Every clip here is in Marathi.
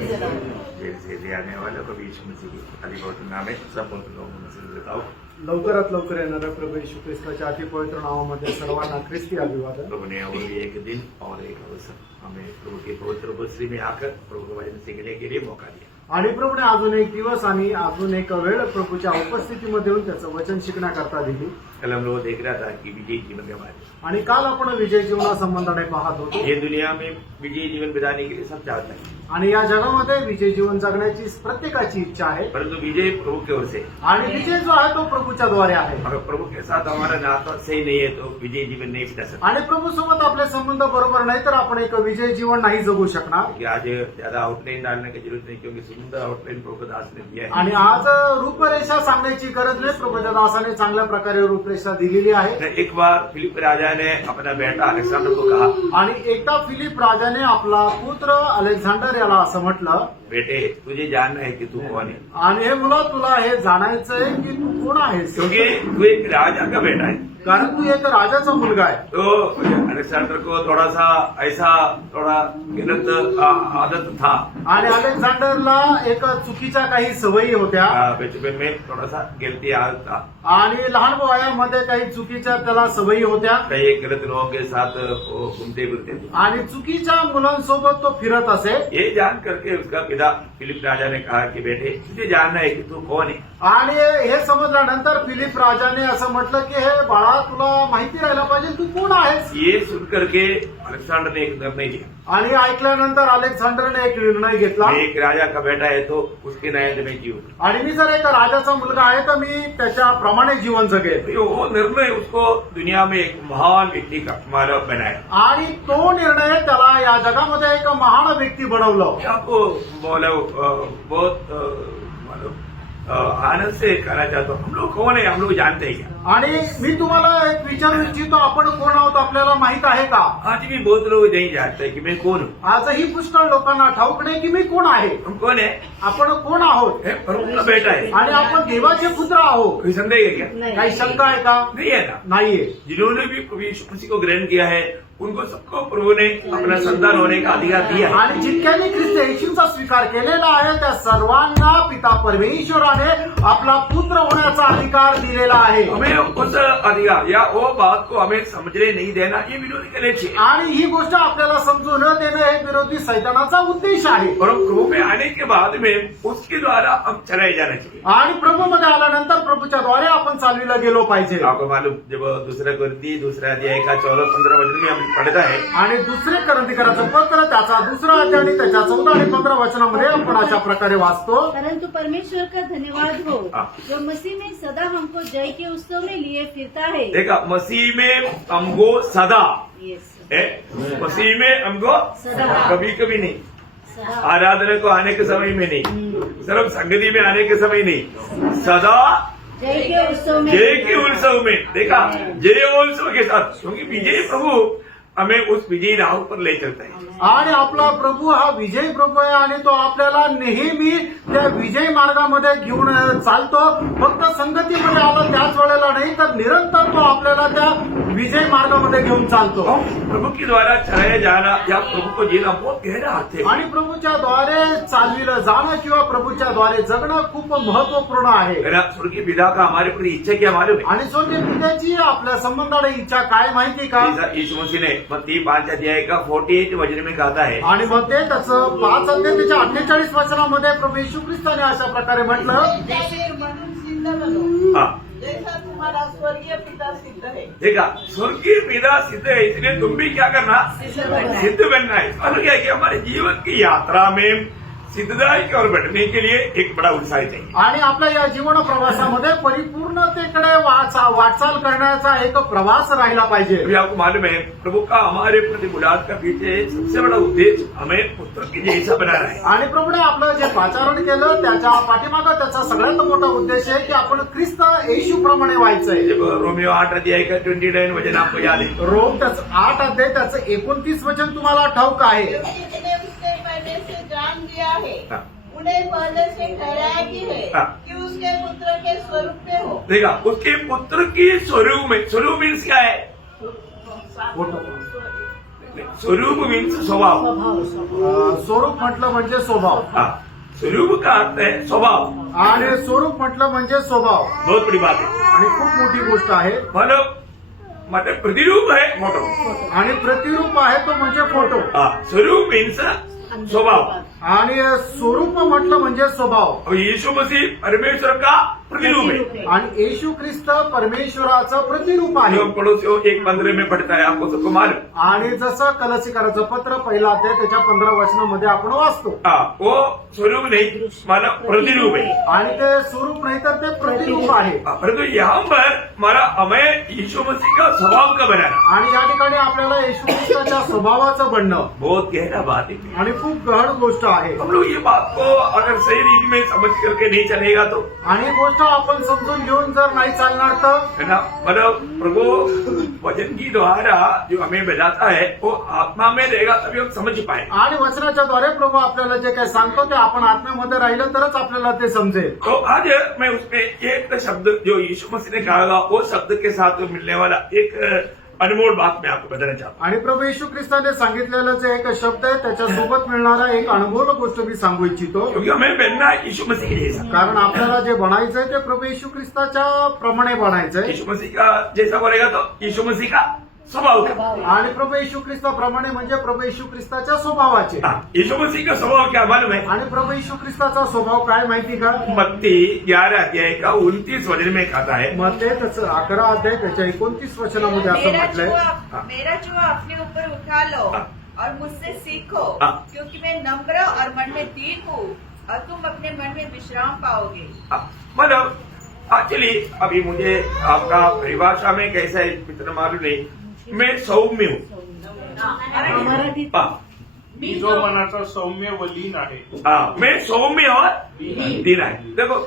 जेल से आने वाला प्रभु यीशु मसीह की अली बहुत नाम है संपूर्ण लोगों में से बताओ। लवकरात लवकर येणाऱ्या प्रभू येशू ख्रिस्ताच्या अति पवित्र नावामध्ये सर्वांना ख्रिस्ती अभिवादन। प्रभु ने और भी एक दिन और एक अवसर हमें प्रभु के पवित्र उपस्थिति में आकर प्रभु के वचन सीखने के लिए मौका दिया आणि प्रभूने अजून एक दिवस आणि अजून एक वेळ प्रभूच्या उपस्थितीमध्ये येऊन त्याचं वचन शिकण्याकरता दिली। कल हम लोग देख रहा था कि विजयी जीवन के बारे में आणि काल आपण विजय जीवनासंबंधाने पाहत होतो। ये दुनिया में विजयी जीवन बिताने के लिए सब चाहते हैं आणि या जगामध्ये विजय जीवन जगण्याची प्रत्येकाची इच्छा आहे, परंतु विजय प्रभु की ओर से आणि विजय जो आहे तो प्रभूच्या द्वारे आहे। अगर प्रभु के साथ हमारा नाता सही नहीं है तो विजय जीवन नहीं बिता सकते। आणि प्रभू सोबत आपले संबंध बरोबर नाही तर आपण एक विजय जीवन नाही जगू शकणार। क्योंकि आज ज्यादा आउटलाइन डालने की जरूरत नहीं, क्योंकि सुंदर आउटलाइन प्रभु दास ने दिया है। आणि आज रूपरेषा सांगण्याची गरज नाही, प्रभूच्या दासाने चांगल्या प्रकारे रूपरेषा दिलेली आहे। एक बार फिलिप राजा ने अपना बेटा अलेक्सांडर को कहा, आणि एकदा फिलिप राजाने आपला पुत्र अलेक्झांडर याला असं म्हटलं, बेटे तुझे जानना है कि तू कौन है, आणि हे मुला तुला हे जाणायचंय की तू कोण आहेस, क्योंकि तू एक राजा का बेटा है। कारण तू एक राजाचा मुलगा आहे। तो अलेक्सांडर को थोड़ा सा ऐसा थोड़ा गलत आदत था, आणि अलेक्झांडरला एक चुकीच्या काही सवयी होत्या, बचपन में थोड़ा सा गलती आदत था, आणि लहान वयामध्ये काही चुकीच्या त्याला सवयी होत्या, कई गलत लोगों के साथ वो घूमते फिरते थे। आणि चुकीच्या मुलांसोबत तो फिरत असे। ये जान करके उसका पिता फिलिप राजा ने कहा कि बेटे तुझे जानना है कि तू कौन है। आणि हे समजल्यानंतर फिलिप राजाने असं म्हटलं की हे बाळा तुला माहिती राहायला पाहिजे तू कोण आहेस। ये सुन करके अलेक्सांडर ने एक निर्णय लिया, आणि ऐकल्यानंतर अलेक्झांडरने एक निर्णय घेतला, मैं एक राजा का बेटा है तो उसके न्याय में जीव। आणि मी जर एक राजाचा मुलगा आहे तर मी त्याच्याप्रमाणे जीवन जगेल। वो निर्णय उसको दुनिया में एक महान व्यक्ति का मानव बनाया। आणि तो निर्णय त्याला या जगामध्ये एक महान व्यक्ती बनवलं। आपको बहुत आनंद से कहना चाहता हूँ, हम लोग कौन है हम लोग जानते हैं क्या? आणि मी तुम्हाला एक विचारू इच्छितो, आपण कोण आहोत आपल्याला माहित आहे का? आज भी बहुत लोग नहीं जानते कि मैं कौन हूँ। आजही पुष्कळ लोकांना ठाऊक नाही की मी कोण आहे। हम कौन है? आपण कोण आहोत? प्रभु का बेटा है। आणि आपण देवाचे पुत्र आहोत। कोई संदेह है क्या? काही शंका आहे का? नहीं है ना। नाहीये। जिन्होंने भी प्रभु यीशु मसीह को ग्रहण किया है उनको सबको प्रभु ने अपना संतान होने का अधिकार दिया है। आणि जितक्यांनी ख्रिस्त येशूचा स्वीकार केलेला आहे त्या सर्वांना पिता परमेश्वराने आपला पुत्र होण्याचा अधिकार दिलेला आहे। हमें उस अधिकार या वो बात को हमें समझने नहीं देना, ये विरोधी के लिए। आणि ही गोष्ट आपल्याला समजून न देणं हे विरोधी सैतानाचा उद्देश आहे। और प्रभु में आने के बाद में उसके द्वारा हम चलाए जाना चाहिए। आणि प्रभूमध्ये आल्यानंतर प्रभूच्या द्वारे आपण चालविला गेलो पाहिजे। आपको मालूम जब दूसरा कोरिन्थी दूसरा अध्याय का 14-15 वचन में हम पढ़ता है, आणि दुसरे कोरिन्थीकराचं पत्र त्याचा दुसरा अध्याय आणि त्याच्या 14 आणि 15 वचनामध्ये आपण अशा प्रकारे वाचतो, परंतु परमेश्वर का धन्यवाद हो हाँ। जो मसीह में सदा हमको जय के उत्सव में लिए फिरता है। देखा, मसीह में हमको सदा यस है, मसीह में हमको सदा। कभी कभी नहीं, सदा आराधना को आने के समय में नहीं, सिर्फ संगति में आने के समय नहीं, सदा जय के उत्सव में जय के उत्सव में। देखा, जय उत्सव के साथ, क्योंकि विजय प्रभु हमें उस विजयी राह पर ले चलता है। आणि आपला प्रभू हा विजय प्रभू आहे आणि तो आपल्याला नेहमी त्या विजय मार्गामध्ये घेऊन चालतो। फक्त संगतीमध्ये आला त्याच वेळेला नाही तर निरंतर तो आपल्याला त्या विजय मार्गामध्ये घेऊन चालतो। प्रभु के द्वारा चलाया जाना या प्रभु को जीना बहुत गहरा अर्थ है। आणि प्रभूच्या द्वारे चालविलं जाणं किंवा प्रभूच्या द्वारे जगणं खूप महत्वपूर्ण आहे। मेरा स्वर्गीय पिता का हमारे प्रति इच्छा क्या मालूम है? आणि स्वर्गीय पित्याची आपल्या संबंधाने इच्छा काय माहिती का? यीशु मसीह ने मत्ती 5 अध्याय का 48 वचन में कहता है, आणि मग ते त्याचं 5 अध्याय त्याच्या 48 वचनामध्ये प्रभू येशू ख्रिस्ताने अशा प्रकारे म्हटलं, जैसे मनुष्य सिद्ध बनो, हाँ, जैसा तुम्हारा स्वर्गीय पिता सिद्ध है। देखा, स्वर्गीय पिता सिद्ध है, इसलिए तुम भी क्या करना? सिद्ध बनना है। मतलब क्या है कि हमारे जीवन की यात्रा में सिद्धता की ओर बढ़ने के लिए एक बड़ा उत्साह चाहिए। आणि आपल्या या जीवन प्रवासामध्ये परिपूर्णतेकडे वाटचाल करण्याचा एक प्रवास राहिला पाहिजे। अभी आपको मालूम है प्रभु का हमारे प्रति मुलाकात का पीछे सबसे बड़ा उद्देश्य हमें पुत्र की जैसा बनाना है। आणि प्रभूने आपलं जे पाचारण केलं त्याच्या पाठीमागं त्याचा सगळ्यात मोठा उद्देश आहे की आपण ख्रिस्त येशू प्रमाणे व्हायचंय। जब रोमियो 8 अध्याय का 29 वचन आपको याद है, रोम त्याचं 8 अध्याय त्याचं 29 वचन तुम्हाला ठाऊक आहे। जिसने उससे पहले से जान लिया है, हाँ। उन्हें पहले से ठहराया भी है हाँ। कि उसके पुत्र के स्वरूप में हो। देखा, उसके पुत्र की स्वरूप में, स्वरूप मीन्स क्या है? स्वरूप मीन्स स्वभाव। स्वरूप म्हटलं म्हणजे स्वभाव हाँ, स्वरूप का अर्थ है स्वभाव। आणि स्वरूप म्हटलं म्हणजे स्वभाव बहुत बड़ी बात है। आणि खूप मोठी गोष्ट आहे मतलब प्रतिरूप है फोटो, आणि प्रतिरूप आहे तो म्हणजे फोटो हाँ, स्वरूप मीन्स स्वभाव। आणि स्वरूप म्हटलं म्हणजे स्वभाव और यीशु मसीह परमेश्वर का प्रतिरूप है। आणि येशू ख्रिस्त परमेश्वराचं प्रतिरूप आहे जो पड़ोसियों 1:15 में पढ़ता है, आपको सबको मालूम। आणि जसं कलसीकराचं पत्र पहिला अध्याय त्याच्या 15 वचनामध्ये आपण वाचतो हाँ, वो स्वरूप नहीं मतलब प्रतिरूप है। आणि ते स्वरूप नाही तर ते प्रतिरूप आहे परंतु यहाँ पर हमें यीशु मसीह का स्वभाव का बनाना आणि या ठिकाणी आपल्याला येशू ख्रिस्ताच्या स्वभावाचं बनणं बहुत गहरा बात है। आणि खूप गहन गोष्ट आहे हम लोग ये बात को अगर सही रीति में समझ करके नहीं चलेगा तो आणि गोष्ट आपण समजून घेऊन जर नाही चालणार तर है ना, मतलब प्रभु वचन की द्वारा जो हमें बताता है वो आत्मा में रहेगा तभी हम समझ पाए। आणि वचनाच्या द्वारे प्रभू आपल्याला जे काही सांगतो ते आपण आत्म्यामध्ये राहिलं तरच आपल्याला ते समजेल। तो आज मैं उसमें एक शब्द जो यीशु मसीह ने कहा वो शब्द के साथ मिलने वाला एक अनमोल बात मैं आपको बताना चाहता हूँ। आणि प्रभू येशू ख्रिस्ताने सांगितलेलं जे एक शब्द आहे त्याच्यासोबत मिळणारा एक अनमोल गोष्ट मी सांगू इच्छितो क्योंकि हमें बनना है यीशु मसीह के जैसा। कारण आपल्याला जे बनायचंय ते प्रभू येशू ख्रिस्ताच्या प्रमाणे बनायचंय यीशु मसीह का जैसा बोलेगा तो यीशु मसीह का स्वभाव का। आणि प्रभू येशू ख्रिस्ताप्रमाणे म्हणजे प्रभू येशू ख्रिस्ताच्या स्वभावाचे। हाँ, यीशु मसीह का स्वभाव क्या मालूम है? आणि प्रभू येशू ख्रिस्ताचा स्वभाव काय माहिती का? मत्ती 11 अध्याय का 29 वचन में कहता है, मग ते त्याचं 11 अध्याय त्याच्या 29 वचनामध्ये असं म्हटलंय, मेरा जुआ अपने ऊपर उठा लो और मुझसे सीखो, हाँ। क्योंकि मैं नम्र और मन में दीन हूँ और तुम अपने मन में विश्राम पाओगे। मतलब एक्चुअली अभी मुझे आपका परिभाषा में कैसा है इतना मालूम नहीं, मैं सौम्य हूँ। मराठीत हाँ, मी जो मनाचा सौम्य व लीन आहे। हाँ, मैं सौम्य और दीन है। देखो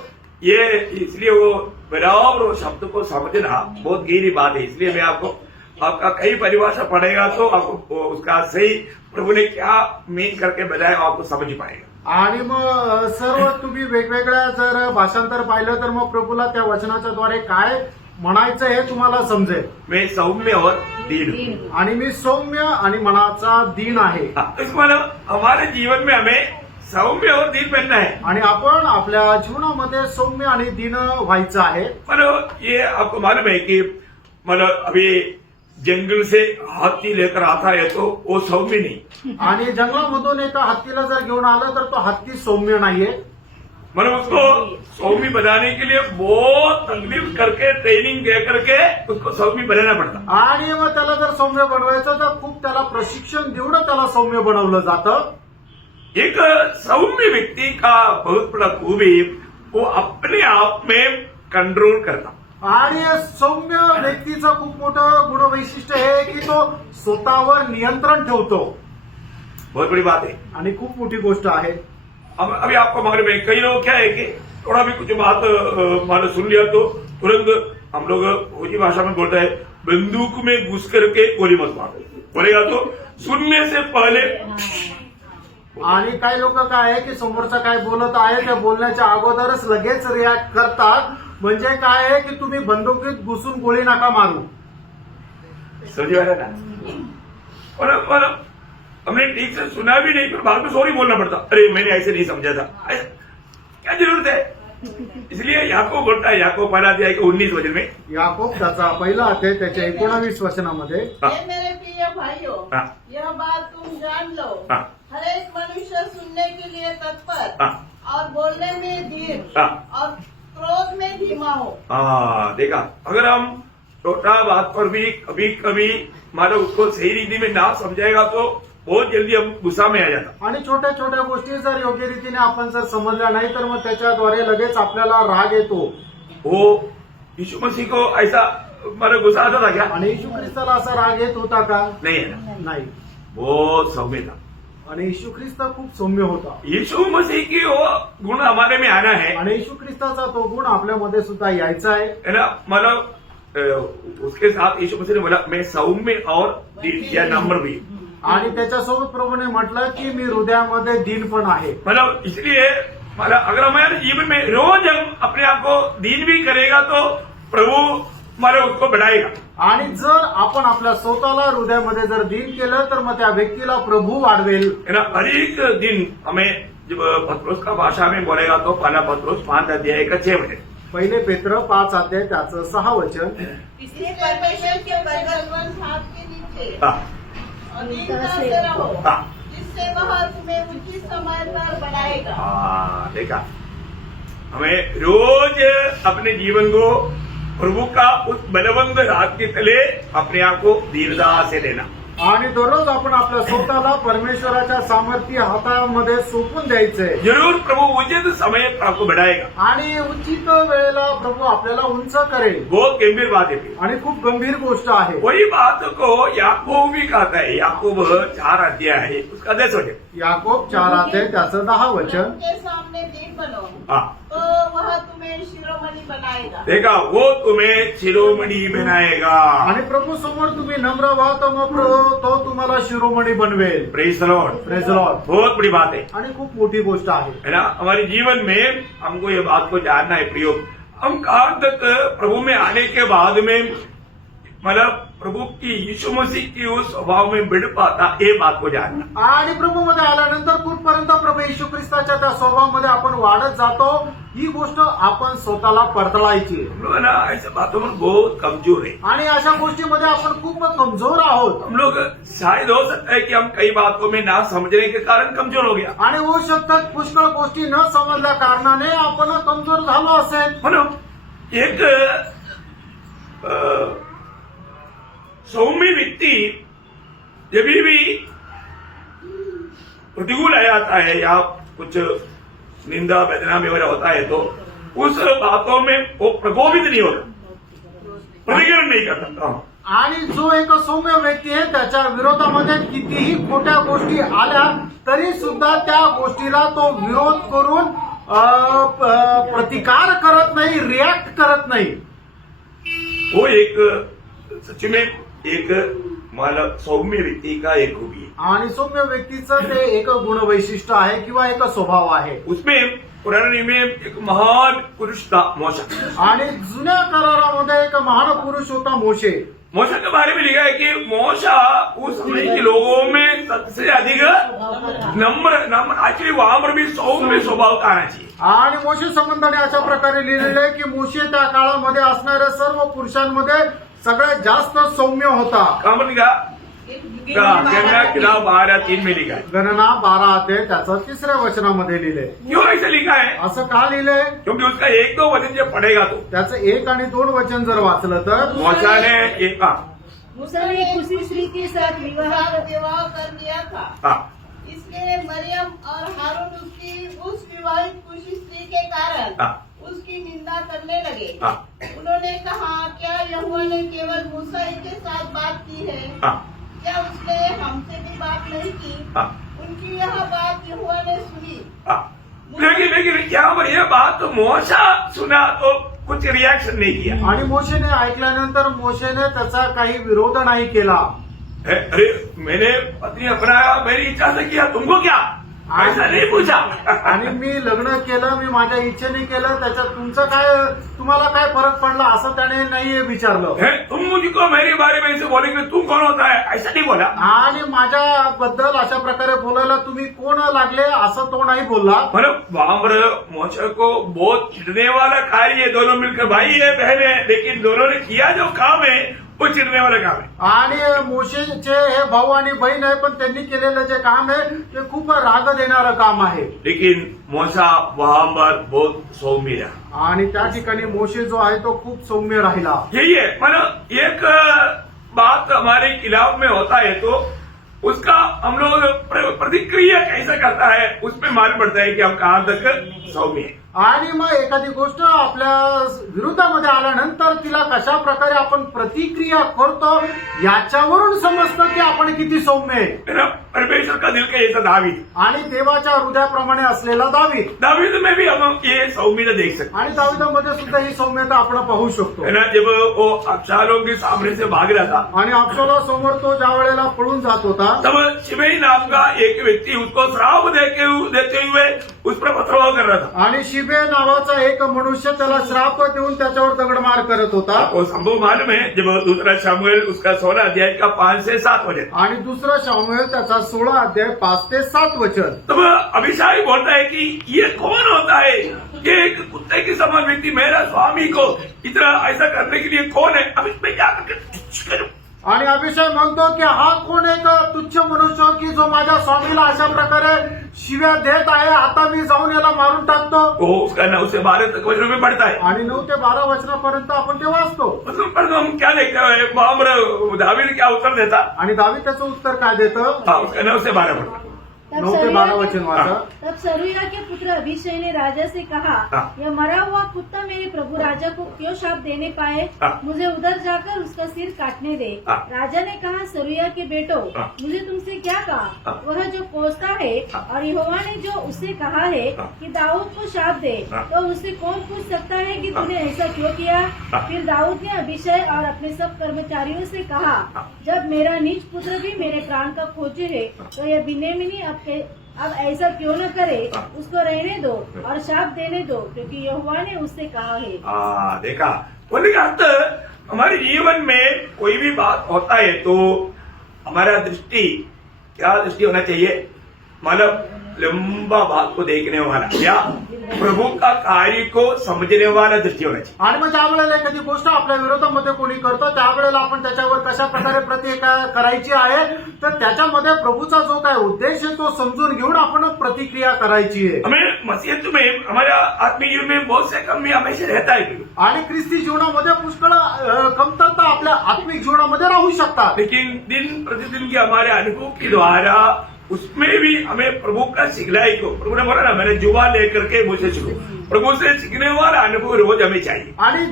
ये इसलिए वो बराबर वो शब्द को समझना बहुत गहरी बात है। इसलिए मैं आपका कई परिभाषा पढ़ेगा तो आपको उसका सही प्रभु ने क्या मीन करके बताया आपको समझ पाएगा। आणि मग सर्व तुम्ही वेगवेगळ्या जर भाषांतर पाहिलं तर मग प्रभूला त्या वचनाच्या द्वारे काय म्हणायचं हे तुम्हाला समजेल। मैं सौम्य और दीन हूँ। आणि मी सौम्य आणि मनाचा दीन आहे। हाँ, इस मतलब हमारे जीवन में हमें सौम्य और दीन बनना है। आणि आपण आपल्या जीवनामध्ये सौम्य आणि दीन व्हायचं आहे। मतलब ये आपको मालूम है कि मतलब अभी जंगल से हाथी लेकर आता है तो वो सौम्य नहीं, आणि जंगलामधून एका हत्तीला जर घेऊन आलं तर तो हत्ती सौम्य नाहीये। मतलब उसको सौम्य बनाने के लिए बहुत तकलीफ करके ट्रेनिंग दे करके उसको सौम्य बनाना पड़ता। आणि मग त्याला जर सौम्य बनवायचं तर खूप त्याला प्रशिक्षण देऊन त्याला सौम्य बनवलं जातं। एक सौम्य व्यक्ति का बहुत बड़ा खूबी वो अपने आप में कंट्रोल करता। आणि सौम्य व्यक्तीचं खूप मोठं गुणवैशिष्ट्य आहे की तो स्वतःवर नियंत्रण ठेवतो। बहुत बड़ी बात है। आणि खूप मोठी गोष्ट आहे। अब अभी आपको मालूम है कई लोग क्या है कि थोड़ा भी कुछ बात मान सुन लिया तो तुरंत हम लोग फौजी भाषा में बोलते हैं बंदूक में घुस करके गोली मत मारो, बोलेगा तो सुनने से पहले। आणि काही लोक काय आहे की समोरचा काय बोलत आहे त्या बोलण्याच्या अगोदरच लगेच रिॲक्ट करतात। म्हणजे काय आहे की तुम्ही बंदुकीत घुसून गोळी नका मारू। समझ वाला ना? और हमने ठीक से सुना भी नहीं, फिर बाद में सॉरी बोलना पड़ता, अरे मैंने ऐसे नहीं समझा था। क्या जरूरत है? इसलिए याकूब बोलता है, याकूब पहला अध्याय 19 वचन में, याकूब त्याचा पहिला अध्याय त्याच्या 19 वचनामध्ये, ये मेरे प्रिय भाइयों, हाँ। यह बात तुम जान लो, हाँ। हर एक मनुष्य सुनने के लिए तत्पर हाँ। और बोलने में धीर हाँ। और क्रोध में धीमा हो। हाँ, देखा, अगर हम छोटा बात पर भी कभी कभी मानो उसको सही रीति में ना समझाएगा तो बहुत जल्दी हम गुस्सा में आ जाता। आणि छोट्या छोट्या गोष्टी जर योग्य रीतीने आपण जर समजल्या नाही तर मग त्याच्याद्वारे लगेच आपल्याला राग येतो। वो यीशु मसीह को ऐसा मानो गुस्सा आता था क्या? आणि येशू ख्रिस्ताला असा राग येत होता का? नहीं है ना, नाही। बहुत सौम्य था। आणि येशू ख्रिस्त खूप सौम्य होता। यीशु मसीह की वो गुण हमारे में आना है आणि येशू ख्रिस्ताचा तो गुण आपल्यामध्ये सुद्धा यायचा आहे। है ना। मतलब उसके साथ यीशु मसीह ने बोला मैं सौम्य और दीन या नम्र भी। आणि त्याच्यासोबत प्रभूने म्हटलं की मी हृदयामध्ये दीन पण आहे। मतलब इसलिए मतलब अगर हमारे जीवन में रोज हम अपने आप को दीन भी करेगा तो प्रभु मतलब उसको बढ़ाएगा। आणि जर आपण आपल्या स्वतःला हृदयामध्ये जर दीन केलं तर मग त्या व्यक्तीला प्रभू वाढवेल. है ना. हर एक दिन हमें जब पत्रोस का भाषा में बोलेगा तो पहला पत्रोस 5:6 पहिले पेत्र 5 त्याचं 6 वचन. इसलिए परमेश्वर के बरकतमंद हाथ के नीचे हाँ. अधीनता से रहो, हाँ. जिससे वह तुम्हें उचित समय पर बढ़ाएगा. हाँ, देखा. हमें रोज अपने जीवन को प्रभु का उस बलवंत हाथ के तले अपने आप को दीनता से देना. आणि दररोज आपण आपल्या स्वतःला परमेश्वराच्या सामर्थ्य हातामध्ये सोपून द्यायचंय. जरूर प्रभु उचित समय पर आपको बढ़ाएगा. आणि उचित वेळेला प्रभू आपल्याला उंच करेल. बहुत गंभीर बात है फिर. आणि खूप गंभीर गोष्ट आहे. वही बात को याकूब भी कहता है. याकूब 4 है उसका 10 वचन. याकोब 4 त्याचं 10 वचन. उनके सामने दीन बनो, हाँ. तो वह तुम्हें शिरोमणि बनाएगा. देखा, वो तुम्हें शिरोमणि बनाएगा. आणि प्रभू समोर तुम्ही नम्र व्हा तर मग तो तुम्हाला शिरोमणी बनवेल. Praise the Lord. Praise the Lord. बहुत बड़ी बात है. आणि खूप मोठी गोष्ट आहे. है ना. हमारे जीवन में हमको ये बात को जानना है प्रियो. हम कहाँ तक प्रभु में आने के बाद में मतलब प्रभु की यीशु मसीह की उस स्वभाव में बढ़ पाता, ये बात को जानना. आणि प्रभूमध्ये आल्यानंतर कुठपर्यंत प्रभू येशू ख्रिस्ताच्या त्या स्वभावामध्ये आपण वाढत जातो ही गोष्ट आपण स्वतःला पडताळायची. हम लोग ना ऐसे बातों में बहुत कमजोर है. आणि अशा गोष्टीमध्ये आपण खूप कमजोर आहोत. हम लोग शायद हो सकता है कि हम कई बातों में ना समझने के कारण कमजोर हो गया. आणि होऊ शकतात पुष्कळ गोष्टी न समजल्या कारणाने आपण कमजोर झालो असेल. म्हणून एक सौम्य व्यक्ति जब भी प्रतिकूल आ जाता है या कुछ निंदा वेदना में वगैरह होता है तो उस बातों में वो प्रकोपित नहीं होता, प्रतिक्रिया नहीं करता. आणि जो एक सौम्य व्यक्ती आहे त्याच्या विरोधामध्ये कितीही खोट्या गोष्टी आल्या तरी सुद्धा त्या गोष्टीला तो विरोध करून प्रतिकार करत नाही, रिॲक्ट करत नाही. वो एक सच में एक मला सौम्य व्यक्ति का एक खूबी है. आणि सौम्य व्यक्तीचं ते एक गुणवैशिष्ट्य आहे किंवा एक स्वभाव आहे. उसमें पुराने में एक महान पुरुष था मोशा. आणि जुन्या करारामध्ये एक महान पुरुष होता मोशे. मोशा के बारे में लिखा है कि मोशा उस समय के लोगों में सबसे अधिक नम्र एक्चुअली वहां पर भी सौम्य स्वभाव का आना चाहिए. आणि मोशे संबंधाने अशा प्रकारे लिहिलेले आहे की मोशे त्या काळामध्ये असणाऱ्या सर्व पुरुषांमध्ये सगळ्यात जास्त सौम्य होता. कामन का गणना किताब 12:3 में लिखा है. गणना 12 त्याचं 3 वचनामध्ये लिहिले. क्यों ऐसे लिखा है? असं का लिहिलंय? क्योंकि उसका 1-2 वचन जब पढ़ेगा तो त्याचं 1 आणि 2 वचन जर वाचलं तर मोशा ने एक मूसा ने एक उसी स्त्री के साथ विवाह कर दिया था. हाँ. इसलिए मरियम और हारून उसकी उस विवाहित कुशी स्त्री के कारण हाँ. उसकी निंदा करने लगे. हाँ. उन्होंने कहा, क्या यहोवा ने केवल मूसा ही के साथ बात की है? हाँ. क्या उसने हमसे भी बात नहीं की? हाँ. उनकी यह बात यहोवा ने सुनी. हाँ. लेकिन यहाँ पर यह बात तो मोशा सुना तो कुछ रिएक्शन नहीं किया. आणि मोशेने ऐकल्यानंतर मोशेने त्याचा काही विरोध नाही केला. अरे मैंने पत्नी अपनाया, मेरी इच्छा से किया, तुमको क्या? ऐसा नहीं पूछा. आणि मी लग्न केलं, मी माझ्या इच्छेने केलं, त्याच्यात तुमचं काय, तुम्हाला काय फरक पडला असं त्याने नाही विचारलं. तुम मुझको मेरे बारे में ऐसे बोलेंगे, तुम कौन होता है, ऐसा नहीं बोला. आणि माझ्याबद्दल अशा प्रकारे बोलायला तुम्ही कोण लागले असं तो नाही बोलला. मतलब वहां पर मोशा को बहुत चिढ़ने वाला कार्य है. दोनों मिलकर भाई है, बहन है, लेकिन दोनों ने किया जो काम है वो चिढ़ने वाला काम है. आणि मोशेचे हे भाऊ आणि बहीण आहे पण त्यांनी केलेलं जे काम आहे ते खूप राग देणारं काम आहे. लेकिन मोशा वहां पर बहुत सौम्य रहा. आणि त्या ठिकाणी मोशे जो आहे तो खूप सौम्य राहिला. यही है. मतलब एक बात हमारे खिलाफ में होता है तो उसका हम लोग प्रतिक्रिया कैसा करता है उसमें मालूम पड़ता है कि हम कहाँ तक सौम्य है. आणि मग एखादी गोष्ट आपल्या विरोधामध्ये आल्यानंतर तिला कशा प्रकारे आपण प्रतिक्रिया करतो याच्यावरून समजतं की आपण किती सौम्य आहे. परमेश्वर का दिल का ऐसा दावीद. आणि देवाच्या हृदयाप्रमाणे असलेला दावीद. दावीद में भी हम ये सौम्यता देख सकते. आणि दावीदामध्ये सुद्धा ही सौम्यता आपण पाहू शकतो. है ना. जब वो अबशालोम के सामने से भाग रहा था आणि अबशालोम समोर तो ज्या वेळेला पळून जात होता तब शिमई नाम का एक व्यक्ति उसको श्राप देते हुए उस पर पथराव कर रहा था। आणि शिबे नावाचा एक मनुष्य त्याला श्राप देऊन त्याच्यावर दगडमार करत होता. वो संभव मालूम है जब दूसरा शामुएल उसका 16 अध्याय का 5 से 7 वचन। आणि दुसरा शामुएल त्याचा 16 अध्याय 5 ते 7 वचन. तब अभिषाई बोलता है कि ये कौन होता है, ये एक कुत्ते की समान व्यक्ति मेरा स्वामी को इतना ऐसा करने के लिए कौन है, अब इसमें क्या करूं? आणि अभिषेक म्हणतो की हा कोण एक तुच्छ मनुष्य की जो माझ्या स्वामीला अशा प्रकारे शिव्या देत आहे, आता मी जाऊन याला मारून टाकतो. वो उसका 9 से 12 तक वचनों में पढ़ता है। आणि 9 ते 12 वचनापर्यंत आपण ते वाचतो. उसमें पढ़ हम क्या देखते हैं, वहां दावीद क्या उत्तर देता, आणि दावीद त्याचं उत्तर काय देतं? हाँ उसका 9 से 12 पढ़ता। तब 9 ते 12 वचन सरूया वाचा. तब सरूया के पुत्र अभिषय ने राजा से कहा, हाँ। यह मरा हुआ कुत्ता मेरे प्रभु राजा को क्यों शाप देने पाए? हाँ। मुझे उधर जाकर उसका सिर काटने दे. हाँ। राजा ने कहा, सरूया के बेटो, हाँ। मुझे तुमसे क्या कहा? हाँ। वह जो कोसता है हाँ। और यहोवा ने जो उससे कहा है हाँ। कि दाऊद को शाप दे, हाँ। तो उससे कौन पूछ सकता है कि हाँ। तूने ऐसा क्यों किया? हाँ। फिर दाऊद ने अभिषय और अपने सब कर्मचारियों से कहा, हाँ। जब मेरा निज पुत्र भी मेरे प्राण का खोजी है, तो यह बिन्यामीनी अब ऐसा क्यों न करे, उसको रहने दो और शाप देने दो, क्योंकि यहोवा ने उससे कहा है. देखा बोलने का अर्थ, हमारे जीवन में कोई भी बात होता है तो हमारा दृष्टि क्या दृष्टि होना चाहिए, मतलब लंबा बात को देखने वाला या प्रभू का कार्य को समझने वाला दृष्टी होना चाहिए. आणि मग ज्या वेळेला एखादी गोष्ट आपल्या विरोधामध्ये कोणी करतो त्यावेळेला आपण त्याच्यावर कशा प्रकारे प्रतिक्रिया करायची आहे, तर त्याच्यामध्ये प्रभूचा जो काय उद्देश आहे तो समजून घेऊन आपण प्रतिक्रिया करायची आहे. हमें मसीहत में हमारा आत्मिक जीवन में बहुत से कमी हमेशा रहता है, आणि ख्रिस्ती जीवनामध्ये पुष्कळ कमतरता आपल्या आत्मिक जीवनामध्ये राहू शकतात. लेकिन दिन प्रतिदिन के हमारे अनुभव के द्वारा उसमें भी हमें प्रभु का सिखलाई को, प्रभु ने बोला ना, मैंने जुआ लेकर के मुझसे सीखो, प्रभु से सीखने वाला अनुभव रोज हमें चाहिए. आणि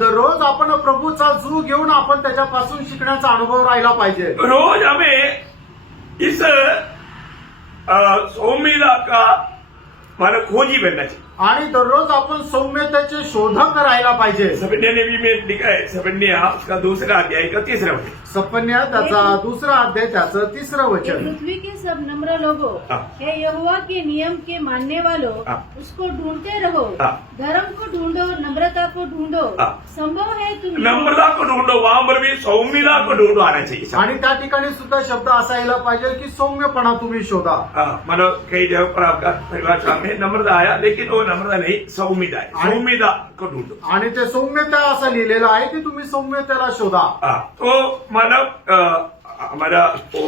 दररोज आपण प्रभूचा जू घेऊन आपण त्याच्यापासून शिकण्याचा अनुभव राहिला पाहिजे. रोज हमें इस सौम्यता का हमारा खोजी बनना चाहिए. आणि दररोज आपण सौम्यतेचे शोधक राहायला पाहिजे. सपन्या ने भी में लिखा है, सपन्या उसका 2 अध्याय का 3 वचन. सपन्या त्याचा 2 अध्याय त्याचं 3 हे वचन. पृथ्वी के सब नम्र लोगों, हाँ। हे यहोवा के नियम के मानने वालों, हाँ। उसको ढूंढते रहो, हाँ। धर्म को ढूंढो, नम्रता को ढूंढो. हाँ। संभव है तुम नम्रता को ढूंढो, वहां पर भी सौम्यता को ढूंढो आना चाहिए. आणि त्या ठिकाणी सुद्धा शब्द असायला पाहिजे की सौम्यपणा तुम्ही शोधा. मतलब कई जगह पर आपका परिभाषा में नम्रता आया, लेकिन वो नम्रता नहीं, सौम्यता है. सौम्यता को ढूंढो. आणि ते सौम्यता असं लिहिलेलं आहे की तुम्ही सौम्यतेला शोधा. तो मतलब हमारा वो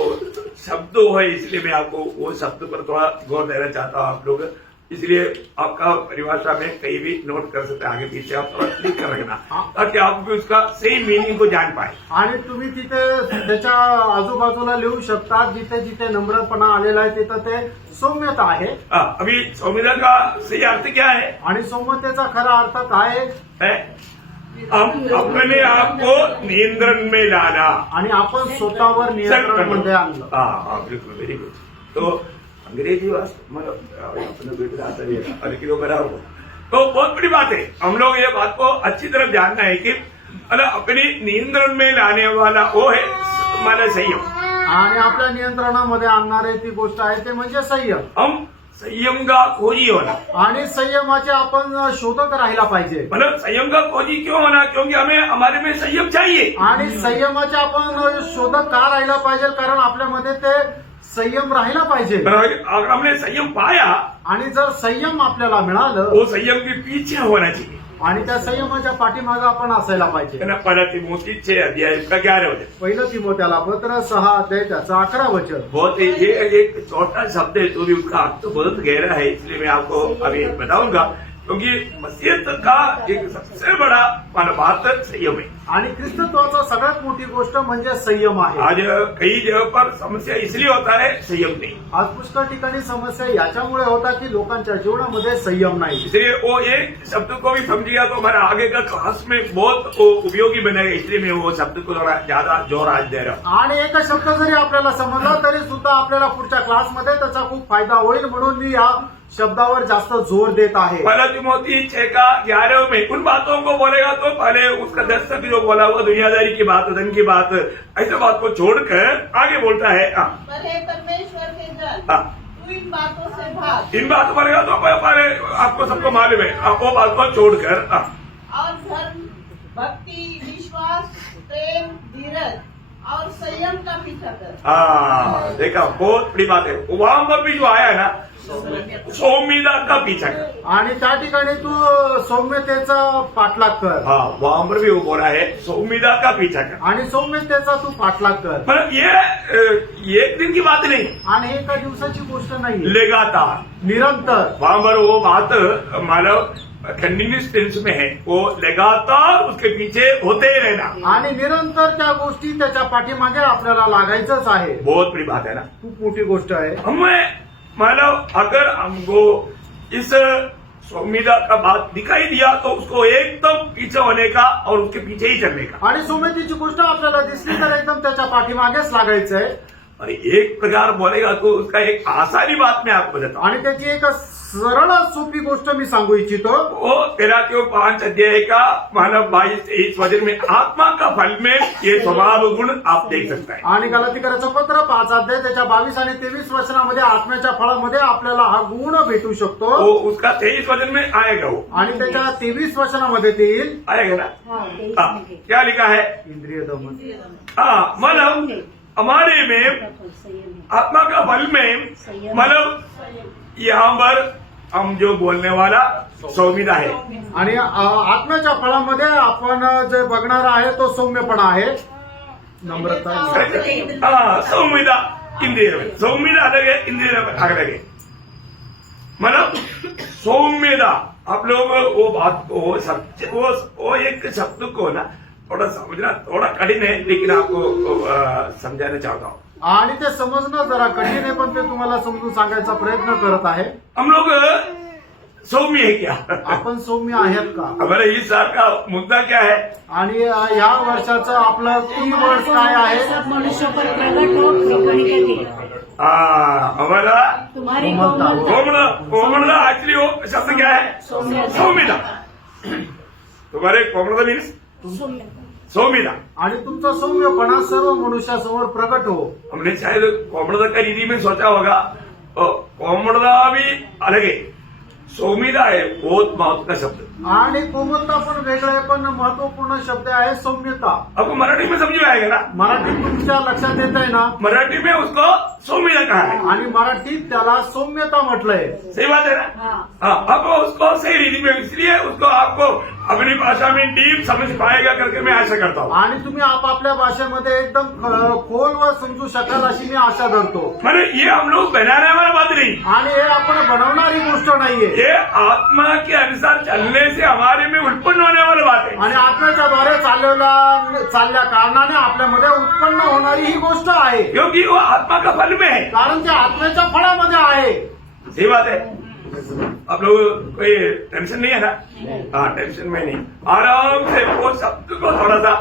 शब्द है, इसलिए मैं आपको वो शब्द पर थोड़ा गौर देना चाहता हूँ आप लोग. इसलिए आपका परिभाषा में कहीं भी नोट कर सकते हैं, आगे पीछे आप थोड़ा क्लिक कर रखना, ताकि आप भी उसका सही मीनिंग को जान पाए. आणि तुम्ही तिथे त्याच्या आजूबाजूला लिहू शकता, जिथे जिथे नम्रपणा आलेला आहे तिथं ते सौम्यता आहे. अभी सौम्यता का सही अर्थ क्या है? आणि सौम्यतेचा खरा अर्थ काय है हम अपने आप को नियंत्रण में लाना. आणि आपण स्वतःवर नियंत्रण मध्ये आणलं. हाँ बिल्कुल, वेरी गुड. तो अंग्रेजी मतलब तो बहुत बड़ी बात है. हम लोग ये बात को अच्छी तरह जानना है कि मतलब अपनी नियंत्रण में लाने वाला वो है हमारा संयम. आणि आपल्या नियंत्रणामध्ये आणणारे ती गोष्ट आहे ते म्हणजे संयम. हम संयम का खोजी होना. आणि संयमाचे आपण शोधक राहायला पाहिजे. मतलब संयम का खोजी क्यों होना? क्योंकि हमें हमारे में संयम चाहिए. आणि संयमाचे आपण शोधक का राहायला पाहिजे? कारण आपल्यामध्ये ते संयम राहिला पाहिजे. अगर हमने संयम पाया, आणि जर संयम आपल्याला मिळालं, वो संयम के पीछे होना चाहिए. आणि त्या संयमाच्या पाठीमागे आपण असायला पाहिजे. पहला तिमोथी 6 अध्याय का 11 वचन. 1 तिमोथेला पत्र 6 अध्याय त्याचं 11 वचन. बहुत ये एक छोटा शब्द है तो भी उसका अर्थ तो बहुत गहरा है, इसलिए मैं आपको अभी बताऊंगा. क्योंकि मसीहत का एक सबसे बड़ा बात संयम है. आणि ख्रिस्तत्वाचा सगळ्यात मोठी गोष्ट म्हणजे संयम आहे. आज कई जगह पर समस्या इसलिए होता है संयम नहीं. आज पुष्कळ ठिकाणी समस्या याच्यामुळे होतात की लोकांच्या जीवनामध्ये संयम नाही. इसलिए वो एक शब्द को भी समझिएगा तो हमारा आगे का क्लास में बहुत उपयोगी बनेगा. इसलिए मैं वो शब्द को थोड़ा ज्यादा जोर आज दे रहा हूँ. आणि एक शब्द जरी आपल्याला समजला तरी सुद्धा आपल्याला पुढच्या क्लासमध्ये त्याचा खूप फायदा होईल, म्हणून मी या शब्दावर जास्त जोर देत आहे. पहला तिमोथी 6 का 11 में उन बातों को बोलेगा तो पहले उसका 10 तक जो बोला हुआ दुनियादारी की बात, धन की बात, ऐसे बात को छोड़कर आगे बोलता है. पर हे परमेश्वर के जन, हाँ. तू इन बातों से भाग इन बातों पर तो हमारे आपको सबको मालूम है, आप वो बात को छोड़कर और धर्म, भक्ति, विश्वास, प्रेम, धीरज और संयम का पीछा कर। हाँ देखा, बहुत बड़ी बात है। वहां पर भी जो आया है ना, सौम्यता का पीछा कर। आणि त्या ठिकाणी तू सौम्यतेचा पाठलाग कर हाँ वहां पर भी वो बोला है सौम्यता का पीछा कर। आणि सौम्यतेचा तू पाठलाग कर पर ये एक दिन की बात नहीं, आणि एका दिवसाची गोष्ट नाही, लगातार निरंतर। वहां पर वो बात मानव कंटिन्यूस टेंस में है, वो लगातार उसके पीछे होते ही रहना। आणि निरंतर त्या गोष्टी त्याच्या पाठीमागे आपल्याला लागायचंच आहे। बहुत बड़ी बात है ना। खूप मोठी गोष्ट आहे। हमें मानव अगर हमको इस सौम्यता का बात दिखाई दिया तो उसको एकदम पीछे होने का और उसके पीछे ही चलने का। आणि सौम्यतेची गोष्ट आपल्याला दिसली तर एकदम त्याच्या पाठीमागेच लागायचंय। और एक प्रकार बोलेगा तो उसका एक आसानी बात मैं आपको बताता हूं। आणि त्याची एक सरळ सोपी गोष्ट मी सांगू इच्छितो। वो गलातियों 5 अध्याय का मानव 22-23 वचन में आत्मा का फल में ये स्वभाव गुण आप देख सकते हैं। आणि गलातीकराचं पत्र 5 अध्याय त्याच्या 22 आणि 23 वचनामध्ये आत्म्याच्या फळामध्ये आपल्याला हा गुण भेटू शकतो। वो उसका 23 वचन में आएगा वो, आणि त्याच्या 23 वचनामध्ये ते येईल। आएगा ना। हाँ, तेईस हाँ, में के। क्या लिखा है? इंद्रिय दमन। हाँ मतलब हमारे में संयम है। आत्मा का फल में मतलब यहाँ पर हम जो बोलने वाला सौम्यता है। आणि आत्म्याच्या फळामध्ये आपण जे बघणार आहे तो सौम्यपणा आहे, नम्रता। हाँ सौम्यता इंद्रिय में, सौम्यता अलग है, इंद्रिय अलग है। मतलब सौम्यता आप लोग वो बात को वो एक शब्द को ना थोड़ा समझना थोड़ा कठिन है, लेकिन आपको समझाना चाहता हूँ। आणि ते समजणं जरा कठीण आहे, पण ते तुम्हाला समजून सांगायचा प्रयत्न करत आहे। हम लोग सौम्य है क्या? आपण सौम्य आहेत का? हमारे इस साल का मुद्दा क्या है? आणि या वर्षाचं आपलं कीवर्ड काय आहे? सब मनुष्यों पर प्रकट हो दिखाने के लिए हमारा तुम्हारी कोमलता। कोमलता एक्चुअली वो शब्द क्या है? सौम्यता। तुम्हारे कोमलता मीन्स सौम्यता। आणि तुमचा सौम्यपणा सर्व मनुष्यासमोर प्रकट हो। हमने शायद कोमलता का रीति में सोचा होगा, कोमलता भी अलग है, सौम्यता है बहुत महत्व का शब्द। आणि कोमलता पण वेगळं आहे, पण महत्वपूर्ण शब्द आहे सौम्यता। आपको मराठी में समझ में आएगा ना? मराठीत तुमच्या लक्षात येत आहे ना? मराठी में उसको सौम्यता कहा है। आणि मराठीत त्याला सौम्यता म्हटलंय। सही बात है ना? हाँ अब उसको सही रीति में, इसलिए उसको आपको अपनी भाषा में डीप समझ पाएगा करके मैं आशा करता हूँ। आणि तुम्ही आपापल्या भाषेमध्ये एकदम खोलवर समजू शकाल अशी मी आशा धरतो। मैंने ये हम लोग बनाने वाला बात नहीं, आणि हे आपण बनवणारी गोष्ट नाहीये, ये आत्मा के अनुसार चलने से हमारे में उत्पन्न होने वाली बात है। आणि आत्म्याच्या द्वारे चालल्या कारणाने आपल्यामध्ये उत्पन्न होणारी ही गोष्ट आहे, क्योंकि वो आत्मा का फल में है। कारण ते आत्म्याच्या फळामध्ये आहे। सही बात है। आप लोग कोई टेंशन नहीं है ना? हाँ टेंशन में नहीं, आराम से वो शब्द को थोड़ा सा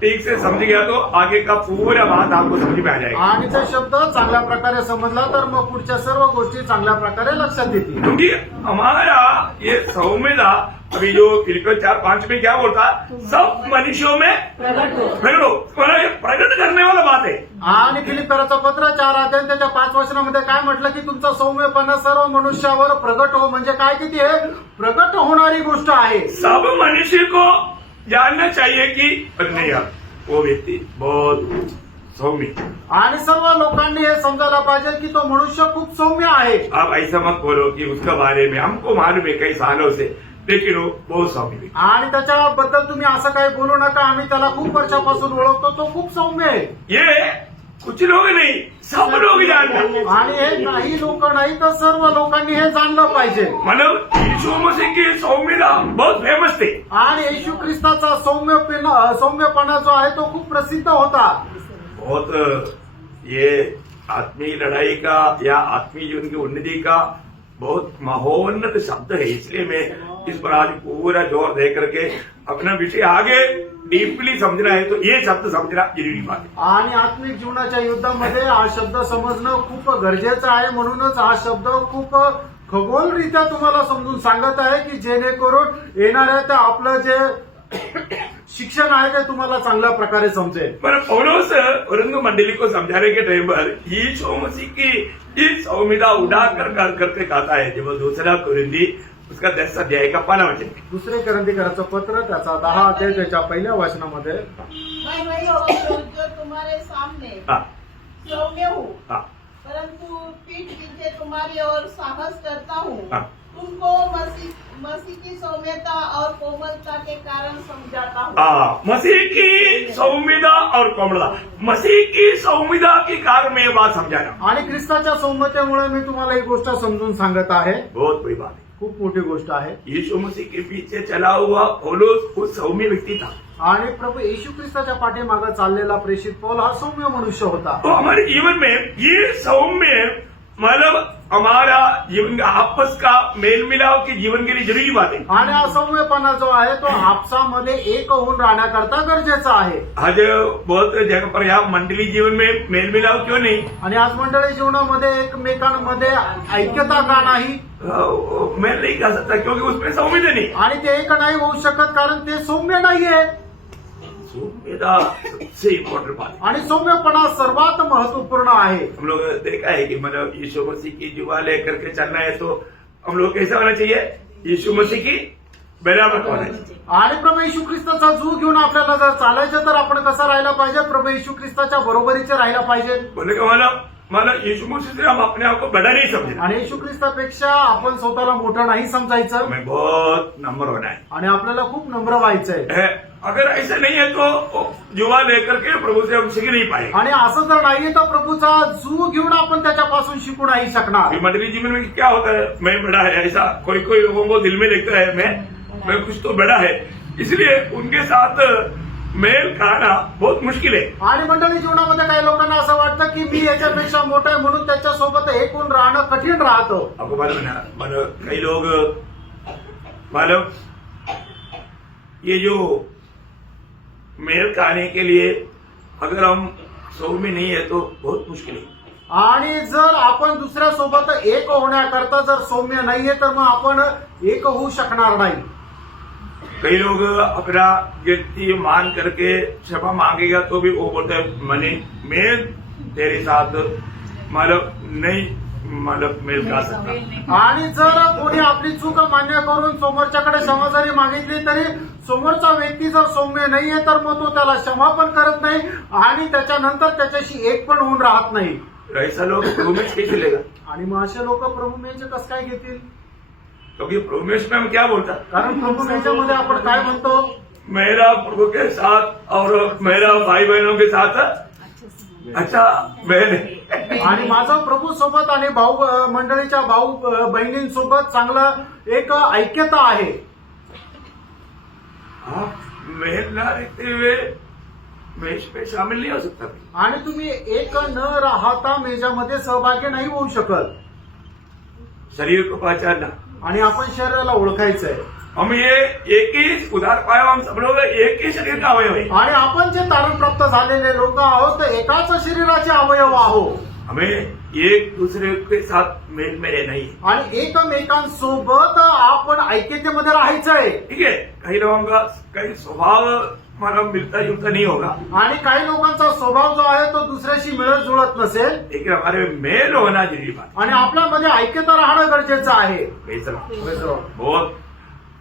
ठीक से समझ गया तो आगे का पूरा बात आपको समझ में आ जाएगा। आणि ते शब्द चांगल्या प्रकारे समजला तर मग पुढच्या सर्व गोष्टी चांगल्या प्रकारे लक्षात येतील। क्योंकि हमारा ये सौम्यता अभी जो फिलिपियों 4:5 में क्या बोलता, सब मनुष्यों में प्रकट हो। प्रकट हो, मतलब ये प्रकट करने वाला बात है। आणि फिलिप्पियराचं पत्र 4 अध्याय त्याच्या 5 वचनामध्ये काय म्हटलं की तुमचा सौम्यपणा सर्व मनुष्यावर प्रगट हो, म्हणजे काय किती आहे? प्रगट होणारी गोष्ट आहे। सब मनुष्य को जानना चाहिए कि नहीं यार वो व्यक्ति बहुत सौम्य। आणि सर्व लोकांनी हे समजायला पाहिजे की तो मनुष्य खूप सौम्य आहे। आप ऐसा मत बोलो कि उसका बारे में हमको मालूम है कई सालों से, लेकिन वो बहुत सौम्य है। आणि त्याच्याबद्दल तुम्ही असं काही बोलू नका, आम्ही त्याला खूप वर्षापासून ओळखतो, तो खूप सौम्य आहे। ये कुछ लोग नहीं, सब लोग जानना। आणि हे काही लोक नाही तर सर्व लोकांनी हे जाणलं पाहिजे। मतलब यीशु मसीह की सौम्यता बहुत फेमस थे। आणि येशू ख्रिस्ताचा सौम्यपणा जो आहे तो खूप प्रसिद्ध होता। बहुत ये आत्मीय लड़ाई का या आत्मीय जीवन की उन्नति का बहुत महोन्नत शब्द है, इसलिए मैं इस पर आज पूरा जोर दे करके अपना विषय आगे डीपली समझना है तो ये शब्द समझना जरूरी बात है। आणि आत्मिक जीवनाच्या युद्धामध्ये हा शब्द समजणं खूप गरजेचं आहे, म्हणूनच हा शब्द खूप खगोलरित्या तुम्हाला समजून सांगत आहे की जेणेकरून येणाऱ्या त्या आपलं जे शिक्षण आहे ते तुम्हाला चांगल्या प्रकारे समजेल. पर पौलोस रंग मंडली को समझाने के टाइम पर यीशु मसीह की इस संविदा उड़ा कर करके कहता है जब दूसरा कुरिन्दी उसका 10 अध्याय का 5वां वचन. दुसरे करंदीकराचं पत्र त्याचा 10 अध्याय त्याच्या पहिल्या वचनामध्ये मैं वही पौलुस जो तुम्हारे सामने हाँ सौम्य हूँ, हाँ परंतु पीठ पीछे तुम्हारी ओर साहस करता हूँ. हाँ. तुमको मसीह की सौम्यता और कोमलता के कारण समझाता हूँ. मसीह की संविदा और कोमलता, मसीह की संविदा के कारण में ये बात समझाना आणि ख्रिस्ताच्या सौम्यतेमुळे मी तुम्हाला एक गोष्ट समजून सांगत आहे. बहुत बड़ी बात है. खूप मोठी गोष्ट आहे. यीशु मसीह के पीछे चला हुआ पौलुस वो सौम्य व्यक्ति था. आणि प्रभू येशू ख्रिस्ताच्या पाठीमागे चाललेला प्रेषित पौल हा सौम्य मनुष्य होता. तो हमारे जीवन में ये सौम्य मतलब हमारा जीवन का आपस का मेल मिलाव की जीवन के लिए जरूरी बात है. आणि हा सौम्यपणा जो आहे तो आपसामध्ये एक होऊन राहण्याकरता गरजेचा आहे. आज बहुत जगह पर यहाँ मंडली जीवन में मेल मिलाव क्यों नहीं? आणि आज मंडळी जीवनामध्ये एकमेकांमध्ये ऐक्यता का नाही? मेल नहीं कर सकता क्योंकि उसमें सौम्यता नहीं. आणि ते एक नाही होऊ शकत कारण ते सौम्य नाहीये. सौम्यता सबसे इम्पोर्टेंट बात है. आणि सौम्यपणा सर्वात महत्वपूर्ण आहे. हम लोग देखा है कि मतलब यीशु मसीह की जुआ लेकर के चलना है तो हम लोग कैसा होना चाहिए? यीशु मसीह की बराबर होना चाहिए. आणि प्रभू येशू ख्रिस्ताचा जीव घेऊन आपल्याला जर चालायचं तर आपण कसं राहायला पाहिजे? प्रभू येशू ख्रिस्ताच्या बरोबरीचे राहायला पाहिजे. बोले का मतलब यीशु मसीह से हम अपने आप को बड़ा नहीं समझना. आणि येशू ख्रिस्तापेक्षा आपण स्वतःला मोठं नाही समजायचं. हमें बहुत नंबर होना है. आणि आपल्याला खूप नम्र व्हायचंय. अगर ऐसा नहीं है तो जुआ लेकर के प्रभु से हम सीख नहीं पाएंगे. आणि असं जर नाहीये तर प्रभूचा जीव घेऊन आपण त्याच्यापासून शिकू नाही शकणार. मंडली जीवन में क्या होता है? मैं बड़ा है ऐसा कोई कोई लोगों को दिल में लगता है मैं कुछ तो बड़ा है, इसलिए उनके साथ मेल खाना बहुत मुश्किल है. आणि मंडळी जीवनामध्ये काही लोकांना असं वाटतं की मी याच्यापेक्षा मोठा आहे म्हणून त्याच्यासोबत एक होऊन राहणं कठीण राहतं. आपको मालूम है ना, मतलब कई लोग मालूम ये जो मेल खाने के लिए अगर हम सौम्य नहीं है तो बहुत मुश्किल है. आणि जर आपण दुसऱ्या सोबत एक होण्याकरता जर सौम्य नाहीये तर मग आपण एक होऊ शकणार नाही. कई लोग अपना व्यक्ति मान करके क्षमा मांगेगा तो भी वो बोलते हैं मैं तेरे साथ मतलब नहीं मतलब मेल खा सकता. आणि जर कोणी आपली चूक मान्य करून समोरच्याकडे क्षमा जरी मागितली तरी समोरचा व्यक्ती जर सौम्य नाहीये तर मग तो त्याला क्षमा पण करत नाही आणि त्याच्यानंतर त्याच्याशी एक पण होऊन राहत नाही. ऐसा लोग प्रभु में कैसे लेगा? आणि मग असे लोक प्रभू मेचे कसं काय घेतील? क्योंकि प्रभु में हम क्या बोलता? कारण प्रभू मेच्यामध्ये आपण काय म्हणतो? मेरा प्रभु के साथ और मेरा भाई बहनों के साथ अच्छा बहन है. आणि माझा प्रभू सोबत आणि भाऊ मंडळीच्या भाऊ बहिणींसोबत चांगलं एक ऐक्यता आहे. आप मेल ना रहते हुए मेज पे शामिल नहीं हो सकता. आणि तुम्ही एक न राहता मेजामध्ये सहभागी नाही होऊ शकत. शरीर को पहचानना, आणि आपण शरीराला ओळखायचंय. हम ये एक ही उधार पाया, हम सब लोग एक ही शरीर का अवयव है. आणि आपण जे तारण प्राप्त झालेले लोक आहोत तर एकाच शरीराचे अवयव आहोत. हमें एक दूसरे के साथ मेल में रहना ही. आणि एकमेकांसोबत आपण ऐक्यतेमध्ये राहायचंय. ठीक है. कई लोगों का कई स्वभाव मतलब मिलता जुलता नहीं होगा, आणि काही लोकांचा स्वभाव जो आहे तो दुसऱ्याशी मिळत जुळत नसेल, लेकिन हमारे में मेल होना जरूरी बात. आणि आपल्यामध्ये ऐक्यता राहणं गरजेचं आहे. बहुत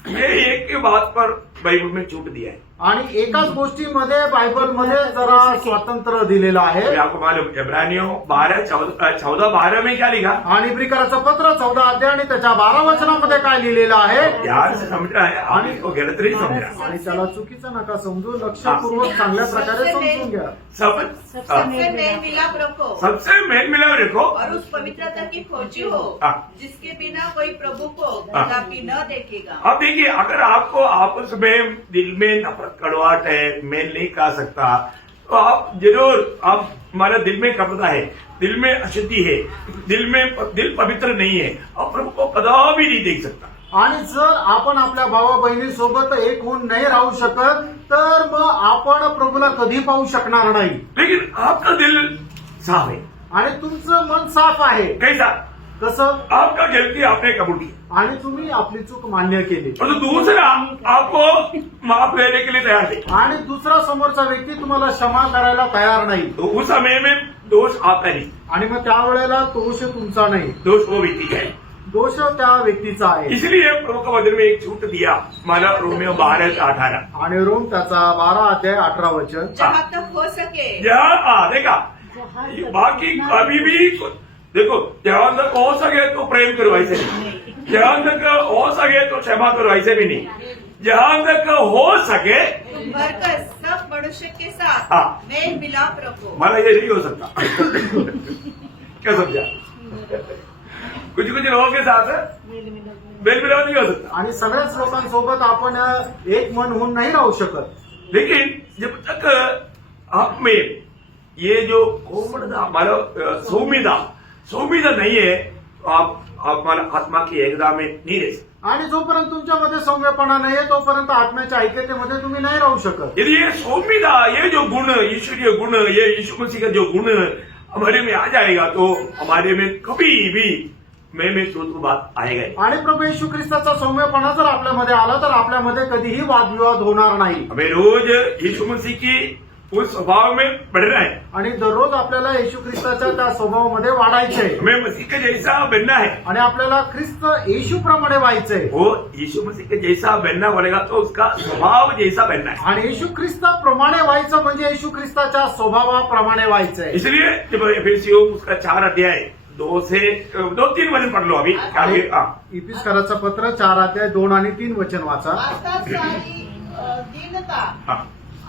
ये एक की बात पर बाइबल में छूट दिया है. आणि एकाच गोष्टीमध्ये बायबलमध्ये जरा स्वातंत्र्य दिलेलं आहे. आपको मालूम इब्रानियों 14:12 में क्या लिखा? आणि इब्रिकराचं पत्र 14 अध्याय आणि त्याच्या 12 वचनामध्ये काय लिहिलेलं आहे? ध्यान से समझना है, आप इसको गलत नहीं समझना. आणि त्याला चुकीचं नका समजू, लक्षपूर्वक चांगल्या प्रकारे समजून घ्या. सबसे मेल मिलाप रखो सबसे मेल मिलाव रखो और उस पवित्रता की खोजी हो हाँ. जिसके बिना कोई प्रभु को हाँ. कदापि न देखेगा. अब देखिए, अगर आपको आपस में दिल में नफरत कड़वाहट है, मेल नहीं खा सकता, तो आप जरूर आप हमारा दिल में कपड़ा है, दिल में अशुद्धि है, दिल पवित्र नहीं है, आप प्रभु को कदापि नहीं देख सकता. आणि जर आपण आपल्या भावा बहिणीसोबत एक होऊन नाही राहू शकत तर मग आपण प्रभूला कधी पाहू शकणार नाही. लेकिन आपका दिल साफ है. आणि तुमचं मन साफ आहे. कैसा? कसं? आपका गलती आपने कबूल की आणि तुम्ही आपली चूक मान्य केली और तो दूसरा आपको माफ लेने के लिए तैयार थे, आणि दुसरा समोरचा व्यक्ती तुम्हाला क्षमा करायला तयार नाही, तो उस समय में दोष आपका नहीं, आणि मग त्यावेळेला दोष तुमचा नाही, दोष वो व्यक्ति का है. दोष त्या व्यक्तीचा आहे. इसलिए प्रभु का वचन में एक छूट दिया, माना रोमियो 12:18. आणि रोम त्याचा 12:18 जहाँ तक हो सके जहाँ देखा बाकी कभी भी देखो, जहाँ तक हो सके तो प्रेम करो, ऐसे नहीं. जहाँ तक हो सके तो क्षमा करो, ऐसे भी नहीं. जहाँ तक हो सके तुम बढ़कर सब मनुष्य के साथ हाँ. मेल मिलाप रखो. माना ये नहीं हो सकता. क्या समझा? कुछ लोगों के साथ मेल मिलाप नहीं हो सकता. आणि सगळ्याच लोकांसोबत आपण एक मन होऊन नाही राहू शकत. लेकिन जब तक आप में ये जो कोमलता, मतलब सौम्यता नहीं है, तो आप हमारा आत्मा की एकता में नहीं रह सकते. आणि जोपर्यंत तुमच्यामध्ये सौम्यपणा नाहीये तोपर्यंत आत्म्याच्या ऐक्यतेमध्ये तुम्ही नाही राहू शकत. यदि ये सौम्यता, ये जो गुण, ईश्वरीय गुण, ये यीशु मसीह का जो गुण हमारे में आ जाएगा, तो हमारे में कभी भी में तो बात आएगा नहीं. आणि प्रभू येशू ख्रिस्ताचा सौम्यपणा जर आपल्यामध्ये आला तर आपल्यामध्ये कधीही वादविवाद होणार नाही. हमें रोज यीशु मसीह की उस स्वभाव में बढ़ना है. आणि दररोज आपल्याला येशू ख्रिस्ताच्या त्या स्वभावामध्ये वाढायचंय. हमें मसीह का जैसा बनना है. आणि आपल्याला ख्रिस्त येशू प्रमाणे व्हायचंय. वो यीशु मसीह का जैसा बनना पड़ेगा, तो उसका स्वभाव जैसा बनना है. आणि येशू ख्रिस्ताप्रमाणे व्हायचं म्हणजे येशू ख्रिस्ताच्या स्वभावाप्रमाणे व्हायचंय. इसलिए जब एफेसियों उसका 4 अध्याय 2-3 वचन पढ़ लो अभी. इपिस्कराचं पत्र 4:2 आणि 3 वचन वाचा. अर्थात सारी दीनता हाँ.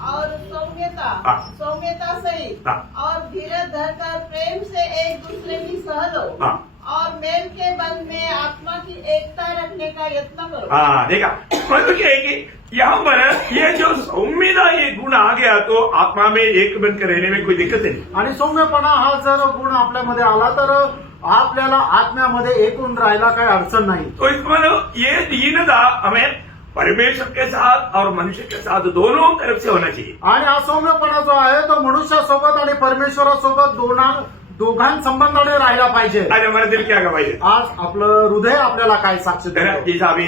और सौम्यता हाँ. सौम्यता सहित हाँ. और धीरज धरकर प्रेम से एक दूसरे की सह लो हाँ. और मेल के बंध में आत्मा की एकता रखने का यत्न करो. हाँ, देखा. मतलब क्या है कि यहाँ पर ये जो सौम्यता, ये गुण आ गया तो आत्मा में एक बनकर रहने में कोई दिक्कत नहीं. आणि सौम्यपणा हा जर गुण आपल्यामध्ये आला तर आपल्याला आत्म्यामध्ये एकूण राहायला काही अडचण नाही. तो इसमें ये दीनता हमें परमेश्वर के साथ और मनुष्य के साथ दोनों तरफ से होना चाहिए. आणि हा सौम्यपणा जो आहे तो मनुष्यासोबत आणि परमेश्वरासोबत दोघांसंबंधाने राहिला पाहिजे. आज हमारा दिल क्या गवाइए. आज आपलं हृदय आपल्याला काय साक्ष देतं. जैसा अभी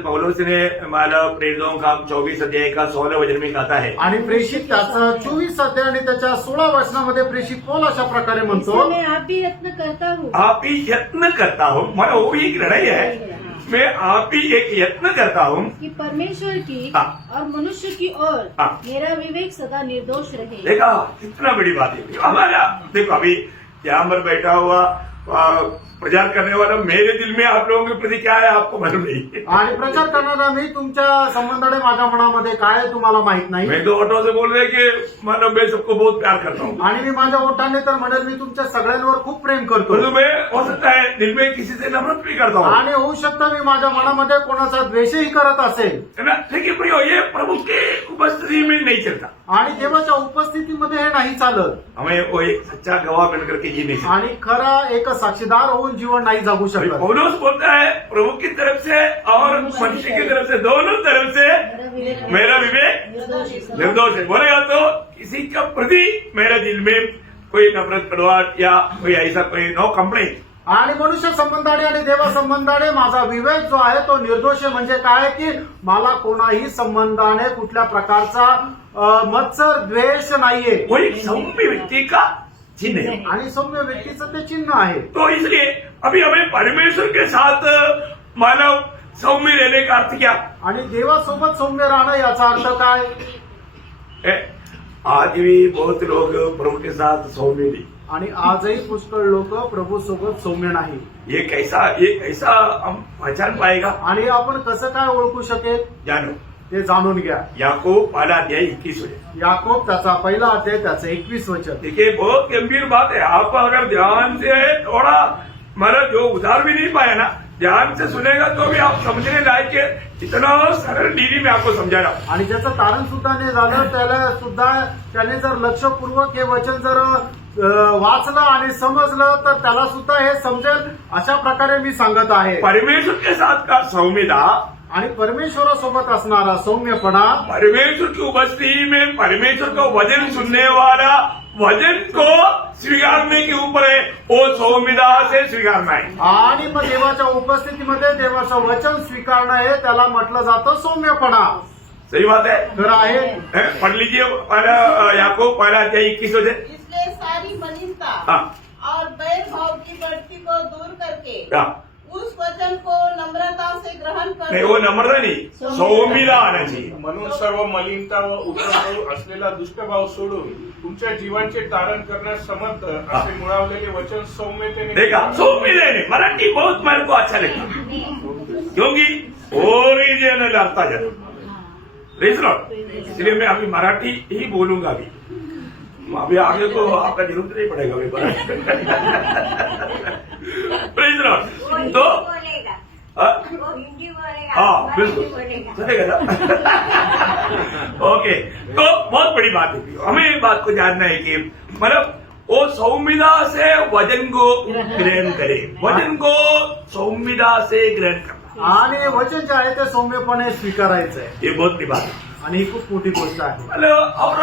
पौलुस ने हमारा प्रेरितों का 24 अध्याय का 16 वचन में कहता है. आणि प्रेषित त्याचा 24 अध्याय आणि त्याच्या 16 वचनामध्ये प्रेषित पौल अशा प्रकारे म्हणतो, मैं आप भी यत्न करता हूँ आप ही यत्न करता हूँ. मला वो भी एक लड़ाई है. मैं आप ही एक यत्न करता हूँ कि परमेश्वर की हाँ. और मनुष्य की ओर हाँ. मेरा विवेक सदा निर्दोष रहे. देखा कितना बड़ी बात है. हमारा देखो अभी यहाँ पर बैठा हुआ प्रचार करने वाला मेरे दिल में आप लोगों के प्रति क्या है आपको मालूम नहीं. आणि प्रचार करणारा मी तुमच्या संबंधाने माझ्या मनामध्ये काय आहे तुम्हाला माहित नाही. मैं तो ऑटो से बोल रहे कि मतलब मैं सबको बहुत प्यार करता हूँ. आणि मी माझ्या ओठाने तर म्हणेल मी तुमच्या सगळ्यांवर खूप प्रेम करतो. परंतु मैं हो सकता है दिल में किसी से नफरत भी करता हूँ, आणि होऊ शकतं मी माझ्या मनामध्ये कोणाचा द्वेषही करत असेल. है ना. लेकिन प्रियो ये प्रभु के उपस्थिति में नहीं चलता. आणि देवाच्या उपस्थितीमध्ये हे नाही चालत. हमें वो एक सच्चा गवाह बनकर के जीने से. आणि खरा एक साक्षीदार होऊन जीवन नाही जगू शकत. पौलुस बोलता है प्रभु की तरफ से और मनुष्य की तरफ से, दोनों तरफ से मेरा विवेक निर्दोष है. बोलेगा तो किसी का प्रति मेरे दिल में कोई नफरत, कड़वाहट या कोई ऐसा कोई नो कंप्लेंट. आणि मनुष्य संबंधाने आणि देवा संबंधाने माझा विवेक जो आहे तो निर्दोष आहे. म्हणजे काय की मला कोणाही संबंधाने कुठल्या प्रकारचा मत्सर द्वेष नाहीये. वो एक सौम्य व्यक्ति का चिन्ह है. आणि सौम्य व्यक्तीचं ते चिन्ह आहे. तो इसलिए अभी हमें परमेश्वर के साथ मानव सौम्य रहने का अर्थ क्या. आणि देवासोबत सौम्य राहणं याचा अर्थ काय. आज भी बहुत लोग प्रभु के साथ सौम्य नहीं. आणि आजही पुष्कळ लोक प्रभू सोबत सौम्य नाही. ये कैसा हम पहचान पाएगा. आणि आपण कसं काय ओळखू शकेल जानो ते जाणून घ्या. याकूब 1:21. याकोब त्याचा 1 अध्याय त्याचं 21 वचन. देखिए बहुत गंभीर बात है. आप अगर ध्यान से थोड़ा मतलब जो उधार भी नहीं पाया ना, ध्यान से सुनेगा तो भी आप समझने लायक है. इतना सरल डीरी में आपको समझा रहा हूं. आणि ज्याचं तारण सुद्धा नाही झालं त्याने जर लक्षपूर्वक हे वचन जर वाचलं आणि समजलं तर त्याला सुद्धा हे समजेल अशा प्रकारे मी सांगत आहे. परमेश्वर के साथ का सौम्यता आणि परमेश्वरासोबत असणारा सौम्यपणा, परमेश्वर की उपस्थिति में परमेश्वर का वचन सुनने वाला वचन को स्वीकारने के ऊपर है, वो सौम्यता से स्वीकारना है. आणि मग देवाच्या उपस्थितीमध्ये देवाचं वचन स्वीकारणं हे त्याला म्हटलं जातं सौम्यपणा. सही बात है. खरं आहे. पढ़ लीजिए पहला याकूब पहला अध्याय 21 वचन. इसलिए सारी मलिनता हाँ. और बैर भाव की बढ़ती को दूर करके हाँ. उस वचन को नम्रता से ग्रहण नहीं, वो कर नम्रता नहीं, सौम्यता आना चाहिए. म्हणून सर्व मलिनता व उतरवू असलेला दुष्टभाव सोडून तुमच्या जीवांचे तारण करण्यास समर्थ असे मुळावलेले वचन सौम्यतेने देखा, सौम्यता ने मराठी बहुत मेरे को अच्छा लगा, क्योंकि ओरिजिनल अर्थ आ जाता. Praise Lord. इसलिए मैं अभी मराठी ही बोलूंगा. अभी आगे को आपका जरूरत नहीं पड़ेगा अभी प्रेज़ लॉर्ड. तो हाँ बिल्कुल चलेगा ना. ओके, तो बहुत बड़ी बात है. हमें एक बात को जानना है कि मतलब वो सौम्यता से वचन को ग्रहण करे, वचन को सौम्यता से ग्रहण करना, आणि वचन जे आहे ते सौम्यपणे स्वीकारायचं आहे. ये बहुत बड़ी बात है. आणि ही खूप मोठी गोष्ट आहे. मतलब और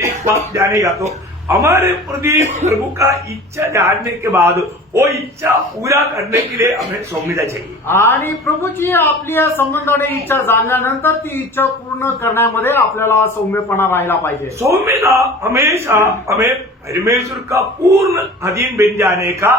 एक बात जानेगा तो हमारे प्रति प्रभु का इच्छा जानने के बाद वो इच्छा पूरा करने के लिए हमें सौम्यता चाहिए. आणि प्रभूची आपली या संबंधाने इच्छा जाणल्यानंतर ती इच्छा पूर्ण करण्यामध्ये आपल्याला सौम्यपणा राहिला पाहिजे. सौम्यता हमेशा हमें परमेश्वर का पूर्ण अधीन बन जाने का,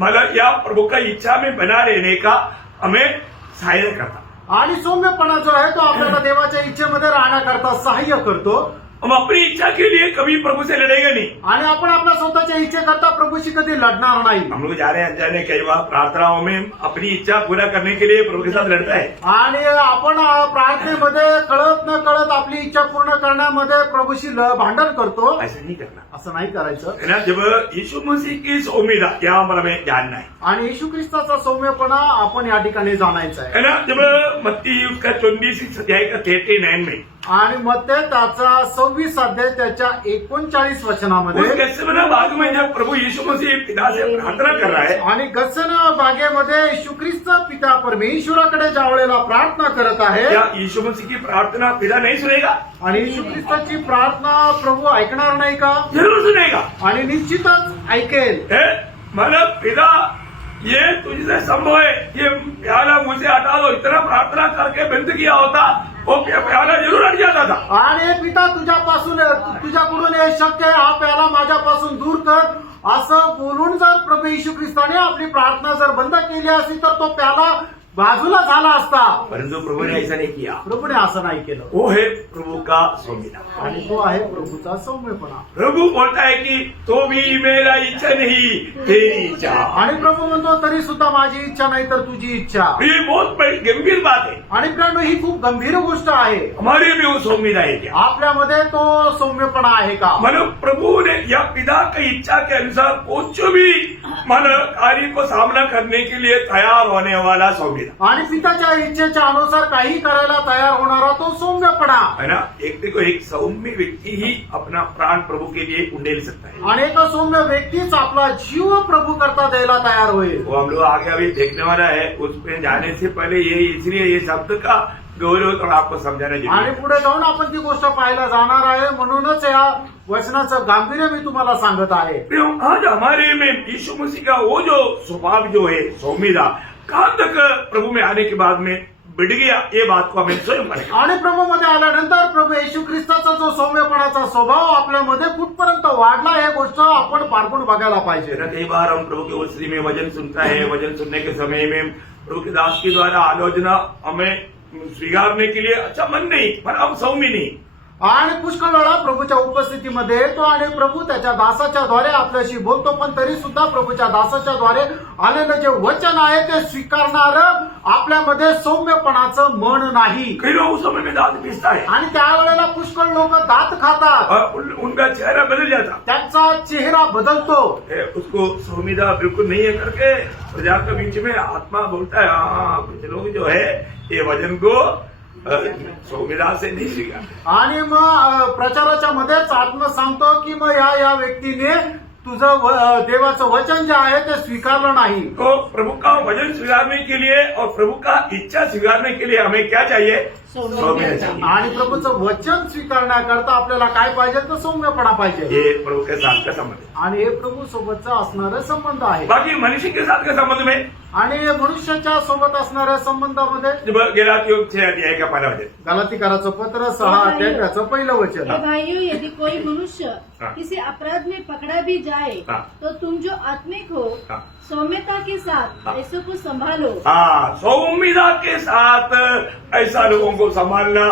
मतलब या प्रभु का इच्छा में बना रहने का हमें सहायता करता. आणि सौम्यपणा जो आहे तो आपल्याला देवाच्या इच्छेमध्ये राहण्याकरता सहाय्य करतो. हम अपनी इच्छा के लिए कभी प्रभु से लड़ेगा नहीं. आणि आपण आपल्या स्वतःच्या इच्छेकरता प्रभूशी कधी लढणार नाही. हम लोग जाने अनजाने कई बार प्रार्थनाओं में अपनी इच्छा पूरा करने के लिए प्रभु के साथ लड़ता है. आणि आपण प्रार्थनेमध्ये कळत न कळत आपली इच्छा पूर्ण करण्यामध्ये प्रभूशी भांडण करतो. ऐसा नहीं करना असं नाही करायचं. है ना. जब यीशु मसीह की सौम्यता यहाँ पर हमें जानना है. आणि येशू ख्रिस्ताचा सौम्यपणा आपण या ठिकाणी जाणायचा आहे. है ना. जब मत्ती उसका 24 अध्याय का 39 में आणि मग ते त्याचा 26 अध्याय त्याच्या 39 वचनामध्ये उस गत्सेमने बाग में जब प्रभु यीशु मसीह पिता से प्रार्थना कर रहा है, आणि गत्सेन बागेमध्ये येशू ख्रिस्त पिता परमेश्वराकडे ज्या वेळेला प्रार्थना करत आहे, क्या यीशु मसीह की प्रार्थना पिता नहीं सुनेगा? आणि येशू ख्रिस्ताची प्रार्थना प्रभू ऐकणार नाही का? जरूर सुनेगा. आणि निश्चितच ऐकेल. है? मतलब पिता ये तुझसे संभव है, ये प्याला मुझे हटा दो, इतना प्रार्थना करके बंद किया होता वो प्याला जरूर हट जाता था. आणि पिता तुझ्याकडून हे शक्य आहे, हा प्याला माझ्यापासून दूर कर असं बोलून जर प्रभू येशू ख्रिस्ताने आपली प्रार्थना जर बंद केली असती तर तो प्याला बाजूला झाला असता. परंतु प्रभु ने ऐसा नहीं किया. प्रभूने असं नाही केलं. वो है प्रभु का सौम्यता. आणि तो आहे प्रभूचा सौम्यपणा. प्रभु बोलता है कि तो भी मेरा इच्छा नहीं तेरी इच्छा. आणि प्रभू म्हणतो तरी सुद्धा माझी इच्छा नाही तर तुझी इच्छा. ये बहुत बड़ी गंभीर बात है. आणि प्रियांनो ही खूप गंभीर गोष्ट आहे. हमारे भी वो सौम्यता है क्या? आपल्यामध्ये तो सौम्यपणा आहे का? मतलब प्रभु ने या पिता की इच्छा के अनुसार कुछ भी मन कार्य को सामना करने के लिए तैयार होने वाला सौम्यता. आणि पिताच्या इच्छेच्या अनुसार काही करायला तयार होणारा तो सौम्यपणा है ना. एक देखो एक सौम्य व्यक्ति ही अपना प्राण प्रभु के लिए उंडेल सकता है. आणि एक सौम्य व्यक्तीच आपला जीव प्रभू करता द्यायला तयार होईल. वो हम लोग आगे अभी देखने वाला है. उसमें जाने से पहले ये इसलिए ये शब्द का गौरव तो आपको समझाना आणि जरूरी है. पुढे जाऊन आपण ती गोष्ट पाहायला जाणार आहे. म्हणूनच या वचनाचं गांभीर्य मी तुम्हाला सांगत आहे. आज हमारे में यीशु मसीह का वो जो स्वभाव जो है सौम्यता कहाँ तक प्रभु में आने के बाद में बढ़ गया, ये बात को हमें स्वयं पड़ेगा. आणि प्रभूमध्ये आल्यानंतर प्रभू येशू ख्रिस्ताचा जो सौम्यपणाचा स्वभाव आपल्यामध्ये कुठपर्यंत वाढला हे गोष्ट आपण पारखून बघायला पाहिजे. कई बार हम प्रभु के वस्त्री में वचन सुनता है, वचन सुनने के समय में प्रभु के दास के द्वारा आलोचना हमें स्वीकारने के लिए अच्छा मन नहीं, पर हम सौम्य नहीं. आणि पुष्कळ वेळा प्रभूच्या उपस्थितीमध्ये येतो आणि प्रभू त्याच्या दासाच्या द्वारे आपल्याशी बोलतो, पण तरी सुद्धा प्रभूच्या दासाच्या द्वारे आलेलं जे वचन आहे ते स्वीकारणार आपल्यामध्ये सौम्यपणाचं मन नाही. कई लोग उस समय में दांत पीसता है आणि त्यावेळेला पुष्कळ लोक दात खातात, और उनका चेहरा बदल जाता. त्यांचा चेहरा बदलतो. उसको सौम्यता बिल्कुल नहीं है करके प्रजा के बीच में आत्मा बोलता है हाँ कुछ लोग जो है ये वचन को सौम्यता से नहीं स्वीकार. आणि मग प्रचाराच्या मध्येच आत्मा सांगतो की मग या व्यक्तीने तुझं देवाचं वचन जे आहे ते स्वीकारलं नाही. तो प्रभु का वचन स्वीकारने के लिए और प्रभु का इच्छा स्वीकारने के लिए हमें क्या चाहिए? सौम्य चाहिए। आणि प्रभूचं वचन स्वीकारण्याकरता आपल्याला काय पाहिजे तर सौम्यपणा पाहिजे ये प्रभु के साथ का संबंध है। आणि हे प्रभू सोबतचा असणारे संबंध आहे बाकी मनुष्य के साथ के संबंध में आणि हे मनुष्याच्या सोबत असणाऱ्या संबंधामध्ये जब गलातियों 6 अध्याय का पहला वचन, गलातीकाराचं पत्र 6 अध्याय त्याचं पहिलं वचन हे भाइयों, यदि कोई मनुष्य हाँ। किसी अपराध में पकड़ा भी जाए हाँ। तो तुम जो आत्मिक हो हाँ। सौम्यता के साथ हाँ। ऐसे को संभालो। हाँ, सौम्यता के साथ ऐसा लोगों को संभालना,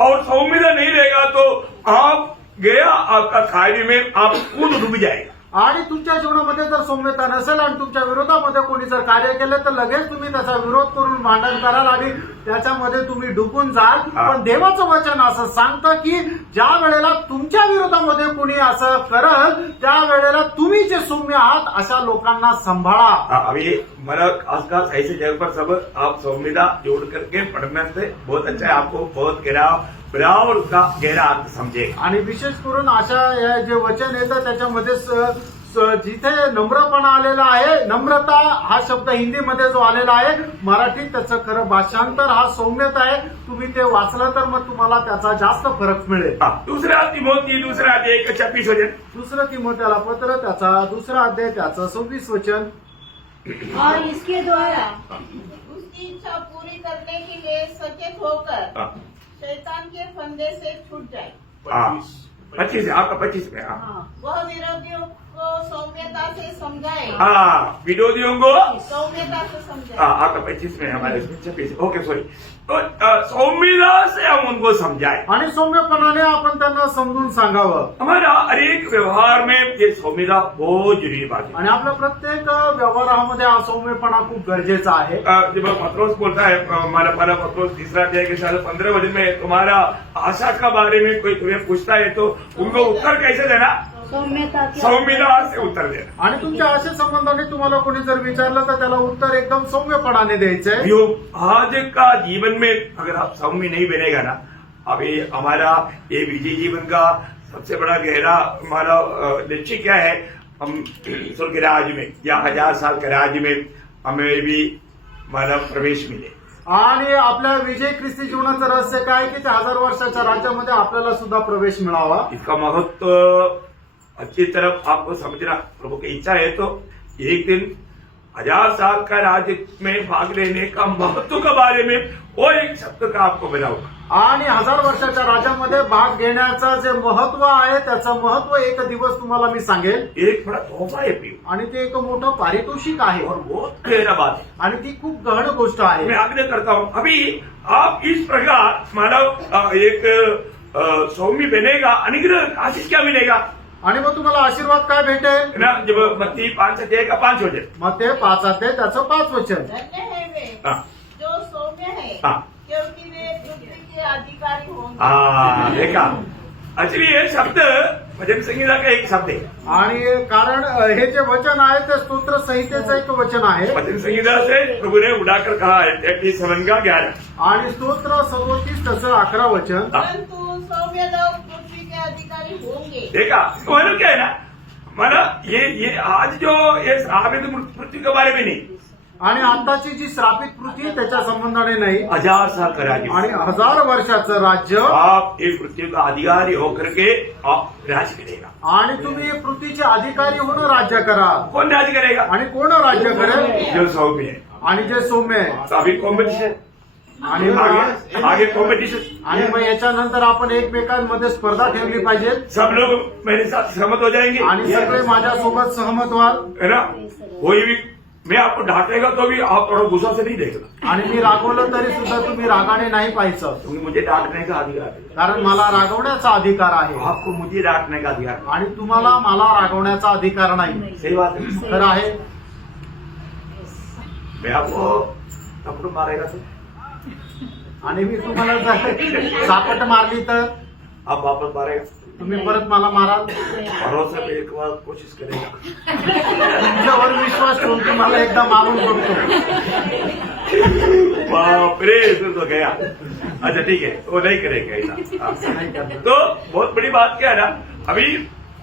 और सौम्यता नहीं रहेगा तो आप गया आपका खाई में आप खुद डूब जाएगा। आणि तुमच्या जीवनामध्ये जर सौम्यता नसेल आणि तुमच्या विरोधामध्ये कोणी जर कार्य केलं तर लगेच तुम्ही त्याचा विरोध करून भांडण कराल आणि त्याच्यामध्ये तुम्ही डुबून जाल। हा। पण देवाचं वचन असं सांगतं की ज्या वेळेला तुमच्या विरोधामध्ये कोणी असं करल त्या वेळेला तुम्ही जे सौम्य आहात अशा लोकांना सांभाळा। हाँ, अभी मतलब आसपास ऐसे जगह पर सब आप सौम्यता जोड़ करके पढ़ने से बहुत अच्छा है, आपको बहुत गहरा और उसका गहरा अर्थ समझेगा। आणि विशेष करून अशा हे जे वचन येतं त्याच्यामध्ये जिथे नम्रपणा आलेला आहे, नम्रता हा शब्द हिंदीमध्ये जो आलेला आहे, मराठीत त्याचं खरं भाषांतर हा सौम्यता आहे। तुम्ही ते वाचलं तर मग तुम्हाला त्याचा जास्त फरक मिळेल। हाँ, दूसरा तिमोथी दूसरा अध्याय का 26 वचन, दुसरं तिमोथेला पत्र त्याचा 2 अध्याय त्याचं 26 वचन, और इसके द्वारा उसकी इच्छा पूरी करने के लिए सचेत होकर हाँ, शैतान के फंदे से छूट जाए। 25 है आपका 25 में। हाँ, हाँ, वह विरोधियों को सौम्यता से समझाए। हाँ, विरोधियों को सौम्यता से समझाए। हाँ, आपका 25 में, हमारे इसमें 26। Okay, sorry. तो सौम्यता से हम उनको समझाएं। आणि सौम्यपणाने आपण त्यांना समजून सांगावं। हमारा हर एक व्यवहार में ये सौम्यता बहुत जरूरी बात है। आणि आपल्या प्रत्येक व्यवहारामध्ये हा सौम्यपणा खूप गरजेचा आहे। जब पत्रोस बोलता है, हमारा पहला पत्रोस 3 अध्याय के साथ 15 वचन में, तुम्हारा आशा का बारे में कोई तुम्हें पूछता है तो उनको उत्तर कैसे देना? सौम्यता के सौम्यता से उत्तर देना। आणि तुमच्या अशा संबंधाने तुम्हाला कोणी जर विचारलं तर त्याला उत्तर एकदम सौम्यपणाने द्यायचंय। यो आज का जीवन में अगर आप सौम्य नहीं बनेगा ना, अभी हमारा ये विजय जीवन का सबसे बड़ा गहरा हमारा लक्ष्य क्या है? हम स्वर्ग के राज्य में या 1000 साल के राज्य में हमें भी हमारा प्रवेश मिले। आणि आपल्या विजय ख्रिस्ती जीवनाचं रहस्य काय की त्या 1000 वर्षाच्या राज्यामध्ये आपल्याला सुद्धा प्रवेश मिळावा। इसका महत्व अच्छी तरफ आपको समझना प्रभु की इच्छा है तो एक दिन 1000 साल का राज्य में भाग लेने का महत्व के बारे में वो एक शब्द का आपको बताऊंगा। आणि 1000 वर्षाच्या राज्यामध्ये भाग घेण्याचं जे महत्व आहे त्याचं महत्व एक दिवस तुम्हाला मी सांगेल। एक बड़ा तोहफा है प्रिय, आणि ते एक मोठं पारितोषिक आहे और बहुत गहरा बात है। आणि ती खूप गहन गोष्ट मैं आहे। आग्रह करता हूँ, अभी आप इस प्रकार मानव एक सौम्य बनेगा, अनुग्रह आशीष क्या मिलेगा आणि मग तुम्हाला आशीर्वाद काय भेटेल? ना? जब मत्ती 5 अध्याय का 5 वचन, मग ते 5 अध्याय त्याचं 5 वचन। धन्य है वे हाँ, जो सौम्य है, हाँ, क्योंकि वे पृथ्वी के अधिकारी होंगे। हाँ, देखा। एक्चुअली ये शब्द भजन संगीता का एक शब्द है। आणि कारण हे जे वचन आहे ते स्तोत्र संहितेचं एक वचन आहे। भजन संगीता से प्रभु ने उड़ाकर कहा है 37 का 11। आणि स्तोत्र 37 त्याचं 11 वचन। परंतु सौम्य लोग पृथ्वी के अधिकारी होंगे। देखा, इसको मतलब क्या है ना, माना ये आज जो ये श्रापित पृथ्वी के बारे में नहीं, आणि आताची जी श्रापित पृथ्वी त्याच्या संबंधाने नाही, 1000 साल का राज्य, आणि 1000 वर्षाचं राज्य, आप इस पृथ्वी का अधिकारी होकर के आप राज करेगा। आणि तुम्ही पृथ्वीचे अधिकारी होऊन राज्य करा। कौन राज करेगा? आणि कोण राज्य करेल? जो सौम्य है। आणि जे सौम्य आहे। तो अभी कॉम्पिटिशन, आणि आगे कॉम्पिटिशन, आणि मग याच्यानंतर आपण एकमेकांमध्ये स्पर्धा ठेवली पाहिजे। सब लोग मेरे साथ सहमत हो जाएंगे, आणि सगळे माझ्यासोबत सहमत व्हाल। है ना? कोई भी मैं आपको डांटेगा तो भी आप थोड़ा गुस्सा से नहीं देखेगा, आणि मी रागवलं तरी सुद्धा तुम्ही रागाने नाही पाहायचं, क्योंकि मुझे डांटने का अधिकार है। कारण मला रागवण्याचा अधिकार आहे आपको मुझे डांटने का अधिकार है। आणि तुम्हाला मला रागवण्याचा अधिकार नाही। सही बात है। तर आहे मैं आपको थप्पड़ मारेगा तो आणि मी तुम्हाला जर चापट मारली तर आप वापस मारेगा, तुम्ही परत मला माराल। भरोसा पे एक बार कोशिश करेगा। तुमच्यावर विश्वास ठेवून तुम्हाला एकदा मारून बघतो। बाप रे, तो गया। अच्छा ठीक है, वो नहीं करेगा ऐसा। असं नाही करणार। तो बहुत बड़ी बात क्या है ना, अभी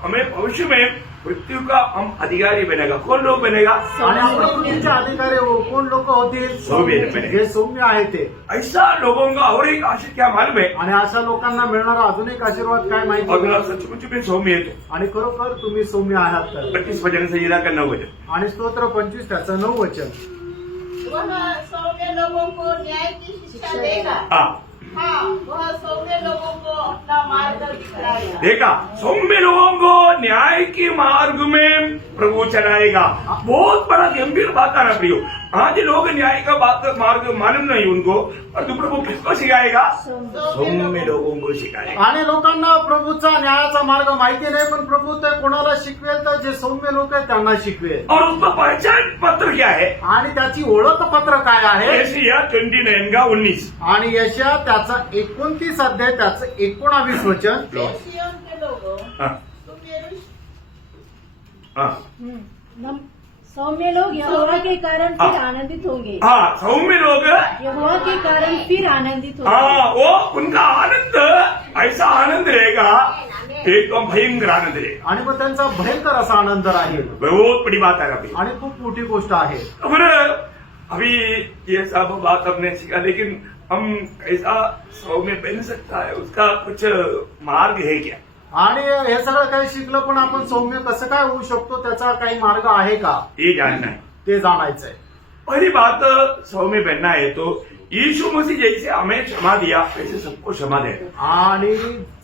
हमें भविष्य में मृत्यु का हम अधिकारी बनेगा. कौन लोग बनेगा? आणि आपण पृथ्वीचे अधिकारी कोण लोक होतील? सौम्य बनेगा. जे सौम्य आहे ते. ऐसा लोगों का और एक आशीष क्या मालूम है? आणि अशा लोकांना मिळणारा अजून एक आशीर्वाद काय माहिती? अगर आप सचमुच में सौम्य है तो आणि खरोखर तुम्ही सौम्य आहात तर. 25 वचन संहिता का 9 वचन. आणि स्तोत्र 25 त्याचं 9 वचन. वह सौम्य लोगों को न्याय की शिक्षा देगा. हाँ हाँ, वह सौम्य लोगों को अपना मार्ग दिखाएगा. देखा, सौम्य लोगों को न्याय के मार्ग में प्रभु चलाएगा. बहुत बड़ा गंभीर बात है ना प्रियो. आज लोग न्याय का मार्ग मालूम नहीं उनको, और तो प्रभु किसको सिखाएगा? सौम्य लोगों को सिखाएगा. आणि लोकांना प्रभूचा न्यायाचा मार्ग माहिती नाही, पण प्रभू ते कोणाला शिकवेल तर जे सौम्य लोक आहेत त्यांना शिकवेल. और उसका पहचान पत्र क्या है? आणि त्याची ओळखपत्र काय आहे? एशिया 29 का 19. आणि यशा त्याचा 29 अध्याय त्याचं 19 वचन. हे सिय्योन के लोगों, हाँ, तुम यरूशलेम हाँ, सौम्य लोग यहोवा के कारण फिर आनंदित होंगे. हाँ, सौम्य लोग यहोवा के कारण फिर आनंदित होंगे. हाँ, वो उनका आनंद ऐसा आनंद रहेगा, एकदम भयंकर आनंद रहेगा. आणि मग त्यांचा भयंकर असा आनंद राहील. बहुत बड़ी बात है अभी. आणि खूप मोठी गोष्ट आहे. फिर अभी ये सब बात हमने सीखा, लेकिन हम कैसा सौम्य बन सकता है, उसका कुछ मार्ग है क्या? आणि हे सगळं काही शिकलं, पण आपण सौम्य कसं काय होऊ शकतो त्याचा काही मार्ग आहे का ये जानना है. ते जाणायचंय. पहली बात, सौम्य बनना है तो यीशु मसीह जैसे हमें क्षमा दिया वैसे सबको क्षमा दे. आणि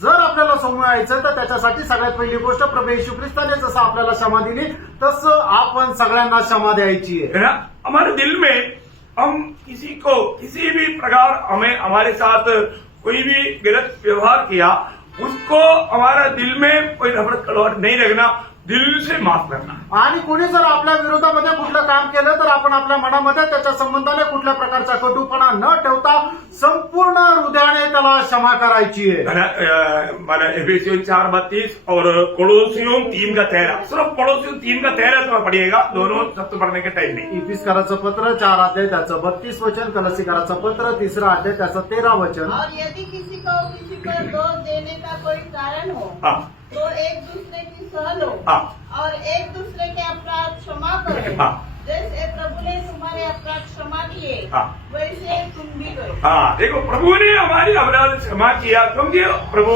जर आपल्याला सौम्य व्हायचं तर त्याच्यासाठी सगळ्यात पहिली गोष्ट प्रभू येशू ख्रिस्ताने जसं आपल्याला क्षमा दिली तसं आपण सगळ्यांना क्षमा द्यायची आहे. है ना? हमारे दिल में हम किसी को किसी भी प्रकार हमें हमारे साथ कोई भी गलत व्यवहार किया, उसको हमारा दिल में कोई नफरत कलवाट नहीं रखना, दिल से माफ करना. आणि कोणी जर आपल्या विरोधामध्ये कुठलं काम केलं तर आपण आपल्या मनामध्ये त्याच्या संबंधाने कुठल्या प्रकारचा कटुपणा न ठेवता संपूर्ण हृदयाने त्याला क्षमा करायची आहे. है ना? माना एफेसियों 4:32 और कोलोसियों 3:13. सिर्फ कोलोसियों 3:13 तो पढ़िएगा, दोनों शब्द पढ़ने के टाइम में. इफिसकाराचं पत्र 4 अध्याय त्याचं 32 वचन, कलसीकाराचं पत्र 3 अध्याय त्याचं 13 वचन. और यदि किसी पर दोष देने का कोई कारण हो हाँ, तो एक दूसरे की सह लो हाँ, और एक दूसरे के अपराध क्षमा करो. हाँ. जैसे प्रभु ने तुम्हारे अपराध क्षमा किए हाँ. वैसे तुम भी करो. हाँ. देखो, प्रभु ने हमारी अपराध क्षमा किया, समझिए प्रभु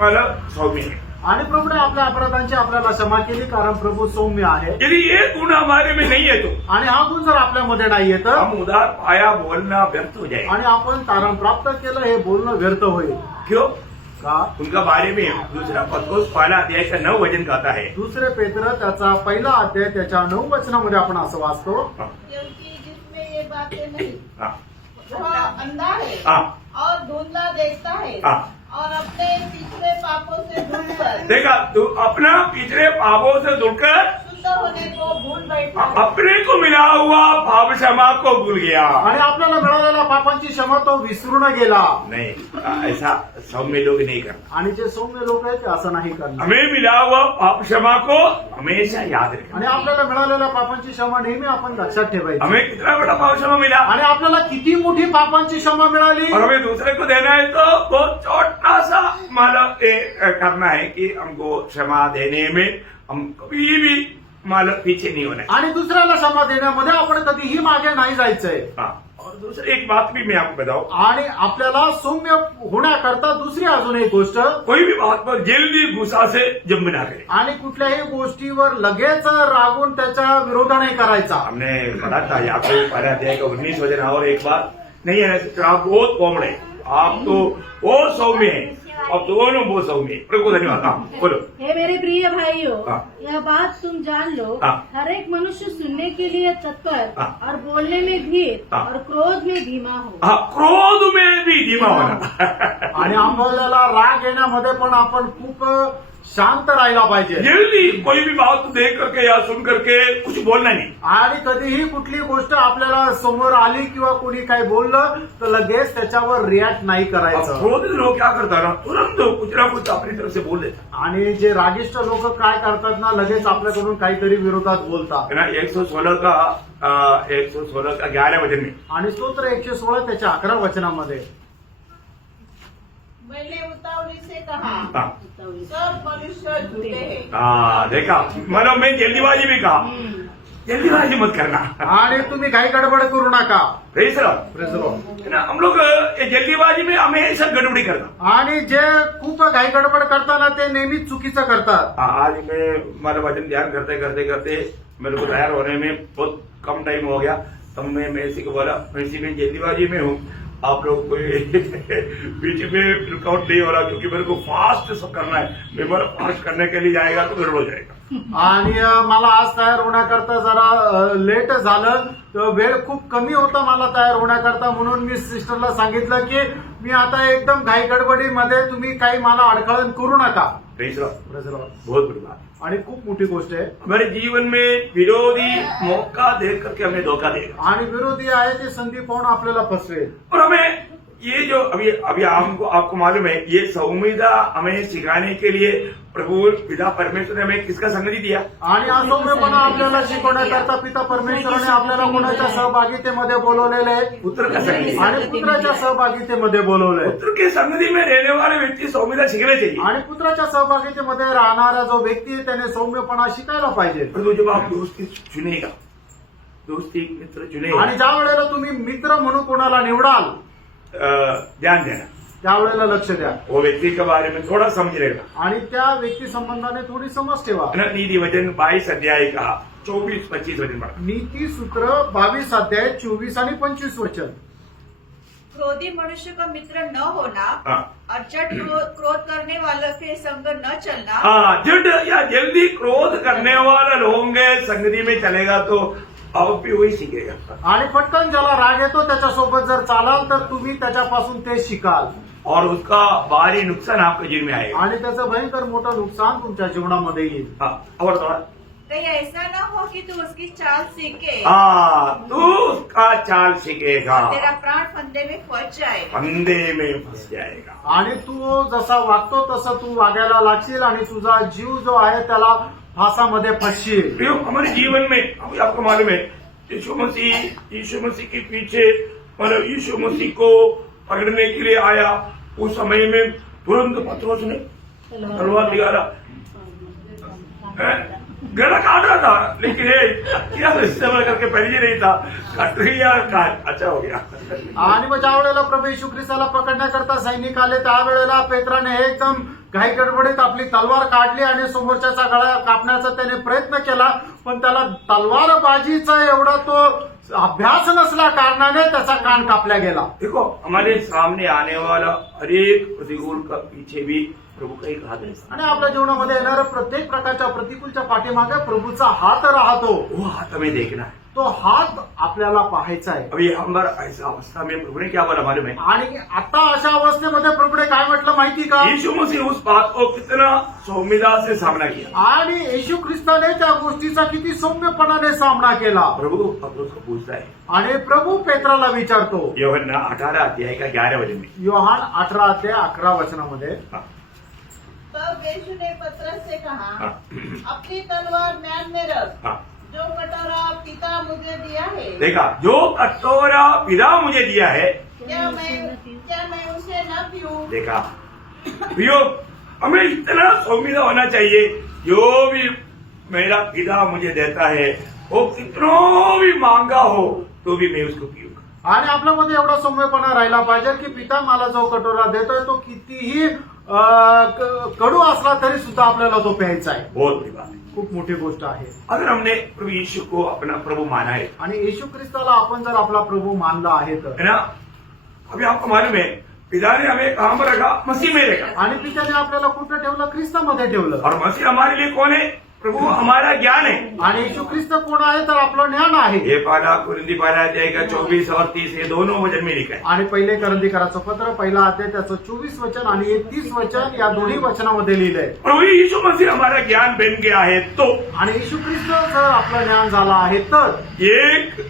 मतलब सौम्य है. आणि प्रभूने आपल्या अपराधांची आपल्याला क्षमा केली कारण प्रभू सौम्य आहे. यदि ये गुण हमारे में नहीं है तो आणि हा गुण जर आपल्यामध्ये नाहीये तर हम उधार पाया बोलना व्यर्थ हो जाएगा. आणि आपण तारण प्राप्त केलं हे बोलणं व्यर्थ होईल. क्यों? का? उनका बारे में दूसरा पत्रोस 1 अध्याय का 9 वचन कहता है. दुसरे पेत्र त्याचा 1 अध्याय त्याच्या 9 वचनामध्ये आपण असं वाचतो. हाँ, क्योंकि जिसमें ये बातें नहीं, हाँ, वह अंधा है हाँ, और धुंधला देखता है हाँ. और अपने पिछले पापों से धुलकर देखा, तू अपना पिछले पापों से धुलकर शुद्ध होने को भूल बैठा है. अपने को मिला हुआ पाप क्षमा को भूल गया. आणि आपल्याला मिळालेल्या पापांची क्षमा तो विसरून गेला. नहीं, ऐसा सौम्य लोग नहीं करना. आणि जे सौम्य लोक आहेत ते असं नाही करणार. हमें मिला हुआ पाप क्षमा को हमेशा याद रखना. आणि आपल्याला मिळालेल्या पापांची क्षमा नेहमी आपण लक्षात ठेवायची. हमें कितना बड़ा पाप क्षमा मिला आणि आपल्याला किती मोठी पापांची क्षमा मिळाली. और हमें दूसरे को देना है तो बहुत छोटा सा मतलब ये करना है कि हमको क्षमा देने में हम कभी भी मतलब पीछे नहीं होना है. आणि दुसऱ्याला क्षमा देण्यामध्ये आपण कधीही मागे नाही जायचंय. हाँ. और दूसरी एक बात भी मैं आपको बताऊं, आणि आपल्याला सौम्य होण्याकरता दुसरी अजून एक गोष्ट, कोई भी बात पर जल्दी गुस्सा से जंप ना करे. आणि कुठल्याही गोष्टीवर लगेच रागून त्याच्या विरोध नाही करायचा. हमने पढ़ा था याकूब 1 अध्याय का 19 वचन. और एक बात नहीं है, आप बहुत कोमल है, आप तो वो सौम्य है, अब दोनों वो सौम्य है. प्रभु को धन्यवाद. हाँ, बोलो. हे मेरे प्रिय भाइयों, हाँ. यह बात तुम जान लो, हाँ. हर एक मनुष्य सुनने के लिए तत्पर हाँ. और बोलने में धीर हाँ. और क्रोध में धीमा हो. हाँ, क्रोध में भी धीमा होना. आणि आंबवलेला राग येण्यामध्ये पण आपण खूप शांत राहायला पाहिजे. जल्दी कोई भी बात देख करके या सुन करके कुछ बोलना नहीं. आणि कधीही कुठली गोष्ट आपल्याला समोर आली किंवा कोणी काही बोललं तर लगेच त्याच्यावर रिॲक्ट नाही अब करायचं. क्रोधित लोग क्या करता है ना, तुरंत कुछ ना कुछ अपनी तरफ से बोल देता आणि जे रागिष्ट लोक काय करतात ना, लगेच आपल्याकडून काहीतरी विरोधात बोलतात. है ना. 116 का 11 वचन में. आणि स्तोत्र 116 त्याच्या 11 वचनामध्ये, मैंने उतावली से कहा, हाँ सब मनुष्य झूठे हैं। हाँ, देखा मतलब मैं जल्दीबाजी भी कहा, जल्दीबाजी मत करना। आणि तुम्ही काही गडबड करू नका. प्रेस रहो। Praise the Lord. है ना, हम लोग ये जल्दीबाजी में हमेशा गड़बड़ी करना। आणि जे खूप घाई गडबड करताना ते नेहमीच चुकीचं करतात. आज मैं हमारा वचन ध्यान करते करते करते मेरे को तैयार होने में बहुत कम टाइम हो गया, तब मैं मेसी को बोला मेसी में जल्दीबाजी में हूँ, आप लोग कोई बीच में रुकावट नहीं हो रहा, क्योंकि मेरे को फास्ट सब करना है, मैं बोला फास्ट करने के लिए जाएगा तो गड़बड़ हो जाएगा। आणि मला आज तयार होण्याकरता जरा लेट झालं, तर वेळ खूप कमी होता मला तयार होण्याकरता, म्हणून मी सिस्टरला सांगितलं की मी आता एकदम घाई गडबडीमध्ये तुम्ही काही मला अडखळण करू नका. प्रेस रहो। Praise the Lord. बहुत बड़ी बात। आणि खूप मोठी गोष्ट आहे. हमारे जीवन में विरोधी मौका देख करके हमें धोखा देगा, आणि विरोधी आहे ते संधी पाहून आपल्याला फसवेल. और हमें ये जो अभी अभी आपको मालूम है, ये संविदा हमें सिखाने के लिए प्रभु पिता परमेश्वर ने हमें किसका संगति दिया? आणि हा सौम्यपणा आपल्याला शिकवण्याकरता पिता परमेश्वराने आपल्याला कोणाच्या सहभागितेमध्ये बोलवलेले आहे? पुत्र का संगति। आणि पुत्राच्या सहभागितेमध्ये बोलवलंय. पुत्र की संगति में रहने वाले व्यक्ति संविदा सीखना चाहिए। आणि पुत्राच्या सहभागितेमध्ये राहणारा जो व्यक्ती आहे त्याने सौम्यपणा शिकायला पाहिजे. परंतु जब आप दोस्ती चुनेगा, दोस्ती मित्र चुनेगा, आणि ज्या वेळेला तुम्ही मित्र म्हणून कोणाला निवडाल ध्यान देना, त्यावेळेला लक्ष द्या वो व्यक्ति के बारे में थोड़ा समझ लेगा। आणि त्या व्यक्ती संबंधाने थोडी समज ठेवा. नीति वचन 22 अध्याय का 24-25 वचन पढ़ा। नीती सूत्र 22 अध्याय 24 आणि 25 वचन. क्रोधी मनुष्य का मित्र न होना हाँ और झट क्रोध करने वालों के संग न चलना। हाँ, झट या जल्दी क्रोध करने वाला लोगों के संगति में चलेगा तो आप भी वही सीखेगा। आणि पटकन ज्याला राग येतो त्याच्यासोबत जर चालाल तर तुम्ही त्याच्यापासून ते शिकाल और उसका भारी नुकसान आपके जीवन में आएगा। आणि त्याचं भयंकर मोठं नुकसान तुमच्या जीवनामध्ये येईल. हाँ, और थोड़ा कहीं ऐसा न हो कि तू उसकी चाल सीखे हाँ, तू उसका चाल सीखेगा, तेरा प्राण फंदे में फंस जाए। फंदे में फंस जाएगा। आणि तू जसा वागतो तसं तू वागायला लागशील आणि तुझा जीव जो आहे त्याला फासामध्ये फसशील. प्रियो, हमारे जीवन में अभी आपको मालूम है, यीशु मसीह के पीछे मतलब यीशु मसीह को पकड़ने के लिए आया, उस समय में तुरंत पत्रोस ने तलवार निकाला, गला काट रहा था, लेकिन ये क्या इस्तेमाल करके पहले नहीं था, कट गया, अच्छा हो गया। आणि मग ज्या वेळेला प्रभू येशू ख्रिस्ताला पकडण्याकरता सैनिक आले त्यावेळेला पेत्राने एकदम घाई गडबडीत आपली तलवार काढली आणि समोरच्याचा गळा कापण्याचा त्याने प्रयत्न केला, पण त्याला तलवारबाजीचा एवढा तो अभ्यास नसल्या कारणाने त्याचा कान कापला गेला. देखो, हमारे सामने आने वाला हर एक प्रतिकूल का पीछे भी प्रभू का एक हाथ है, आणि आपल्या जीवनामध्ये येणाऱ्या प्रत्येक प्रकारच्या प्रतिकूलच्या पाठीमागे प्रभूचा हात राहतो. वो हाथ हमें देखना है। तो हात आपल्याला पाहायचा आहे. अभी हमारा ऐसा अवस्था में प्रभु ने क्या बोला मालूम है? आणि आता अशा अवस्थेमध्ये प्रभूने काय म्हटलं माहिती का? यीशु मसीह उस बात को कितना सौम्यता से सामना किया। आणि येशू ख्रिस्ताने त्या गोष्टीचा किती सौम्यपणाने सामना केला. प्रभु पत्रोस को पूछता है, आणि प्रभू पेत्राला विचारतो यूहन्ना 18 अध्याय का 11 वचन में, योहान 18 अध्याय 11 वचनामध्ये, हाँ, तब यीशु ने पतरस से कहा, हाँ, अपनी तलवार म्यान में रख, हाँ, जो कटोरा पिता मुझे दिया है, देखा, जो कटोरा पिता मुझे दिया है, क्या मैं उसे न पीऊं? देखा प्रियो, हमें इतना सौम्यता होना चाहिए, जो भी मेरा पिता मुझे देता है वो कितना भी मांगा हो तो भी मैं उसको पीऊंगा। आणि आपल्यामध्ये एवढा सौम्यपणा राहिला पाहिजे की पिता मला जो कटोरा देतोय तो कितीही कडू असला तरी सुद्धा आपल्याला तो प्यायचा आहे. बहुत बड़ी बात है। खूप मोठी गोष्ट आहे. अगर हमने प्रभु यीशु को अपना प्रभु माना है आणि येशू ख्रिस्ताला आपण जर आपला प्रभू मानला आहे तर, है ना, अभी आपको मालूम है पिता ने हमें कहां पर रखा? मसीह में रखा। आणि पित्याने आपल्याला कुठं ठेवलं? ख्रिस्तामध्ये ठेवलं. और मसीह हमारे लिए कौन है? प्रभु हमारा ज्ञान है। आणि येशू ख्रिस्त कोण आहे? तर आपलं ज्ञान आहे. ये पाला कुरिन्थी 12 अध्याय का 24 और 30 ये दोनों वचन में लिखा है। आणि पहिले करंदीकराचं पत्र 1 अध्याय त्याचं 24 वचन आणि 30 वचन या दोन्ही वचनामध्ये लिहिलंय. प्रभु यीशु मसीह हमारा ज्ञान बन गया है तो आणि येशू ख्रिस्त जर आपलं ज्ञान झालं आहे तर एक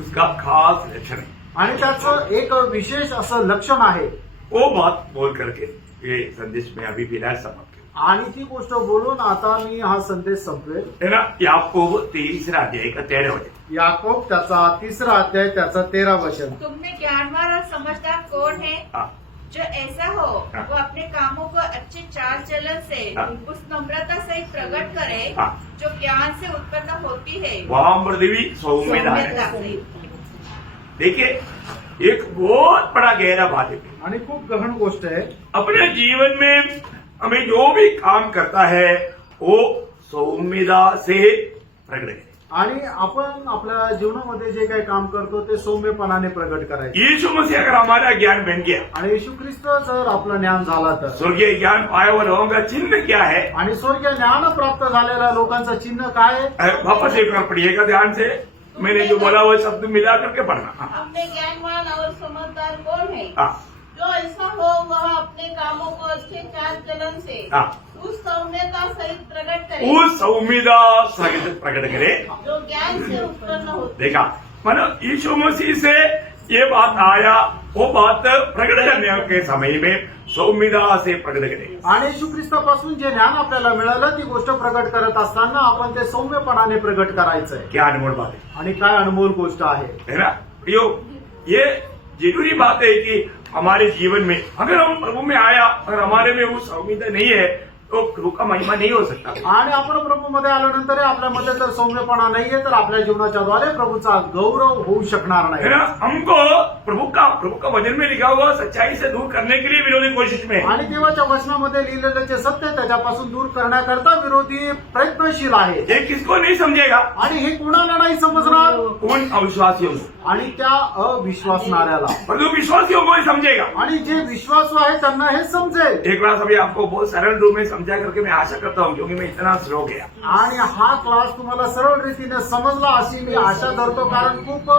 उसका खास लक्षण है। आणि त्याचं एक विशेष असं लक्षण आहे. वो बात बोल करके ये संदेश में अभी फिलहाल समाप्त किया। आणि ती गोष्ट बोलून आता मी हा संदेश संपवेल. है ना, याकूब 3 अध्याय का 13 वचन, याकोब त्याचा 3 अध्याय त्याचं 13 वचन. तुम में ज्ञानवान और समझदार कौन है? हाँ, जो ऐसा हो हाँ। वो अपने कामों को अच्छे चाल चलन से हाँ। उस नम्रता सहित प्रकट करे हाँ। जो ज्ञान से उत्पन्न होती है वाम पृथ्वी सौम्यता है। सौम्यता से। देखिए एक बहुत बड़ा गहरा बात है, आणि खूप गहन गोष्ट आहे. अपने जीवन में हमें जो भी काम करता है वो सौम्यता से प्रकट करे. आणि आपण आपल्या जीवनामध्ये जे काही काम करतो ते सौम्यपणाने प्रगट करायचे. यीशु मसीह अगर हमारा ज्ञान बन गया, आणि येशू ख्रिस्त जर आपलं ज्ञान झाला तर, स्वर्गीय ज्ञान पाया हुआ लोगों का चिन्ह क्या है? आणि स्वर्गीय ज्ञान प्राप्त झालेल्या लोकांचं चिन्ह काय आहे? वापस एक बार पढ़िएगा ध्यान से. मैंने जो बोला वो शब्द मिला करके पढ़ना. हाँ. अपने ज्ञानवान और समझदार कौन है? हाँ. जो ऐसा हो वह अपने कामों को अच्छे चाल चलन से हाँ. उस सौम्यता सहित प्रकट करे उस सौम्यता सहित प्रकट करे. जो ज्ञान से उत्पन्न होती देखा, मानो यीशु मसीह से ये बात आया, वो बात प्रकट करने के समय में सौम्यता से प्रकट करे. आणि येशू ख्रिस्तापासून जे ज्ञान आपल्याला मिळालं ती गोष्ट प्रगट करत असताना आपण ते सौम्यपणाने प्रगट करायचंय. क्या अनमोल बात है, आणि काय अनमोल गोष्ट आहे. है ना? ये जरूरी बात है कि हमारे जीवन में अगर हम प्रभु में आया और हमारे में वो सौम्यता नहीं है तो प्रभु का महिमा नहीं हो सकता. आणि आपण प्रभूमध्ये आल्यानंतर आपल्यामध्ये जर सौम्यपणा नाहीये तर आपल्या जीवनाच्या द्वारे प्रभूचा गौरव होऊ शकणार है नाही. ना? हमको प्रभु का वचन में लिखा हुआ सच्चाई से दूर करने के लिए विरोधी कोशिश में है. आणि देवाच्या वचनामध्ये लिहिलेलं जे सत्य आहे त्याच्यापासून दूर करण्याकरता विरोधी प्रयत्नशील आहे. ये किसको नहीं समझेगा? आणि हे कुणाला नाही समजणार? उन अविश्वासियों को. आणि त्या अविश्वासणाऱ्याला. परंतु विश्वासियों को ही समझेगा. आणि जे विश्वासू आहे त्यांना हे समजेल. एक बार सभी आपको बहुत सरल रूप में समझा करके मैं आशा करता हूँ, क्योंकि मैं इतना स्लो गया. आणि हा क्लास तुम्हाला सरळ रीतीने समजला अशी मी आशा धरतो, कारण खूप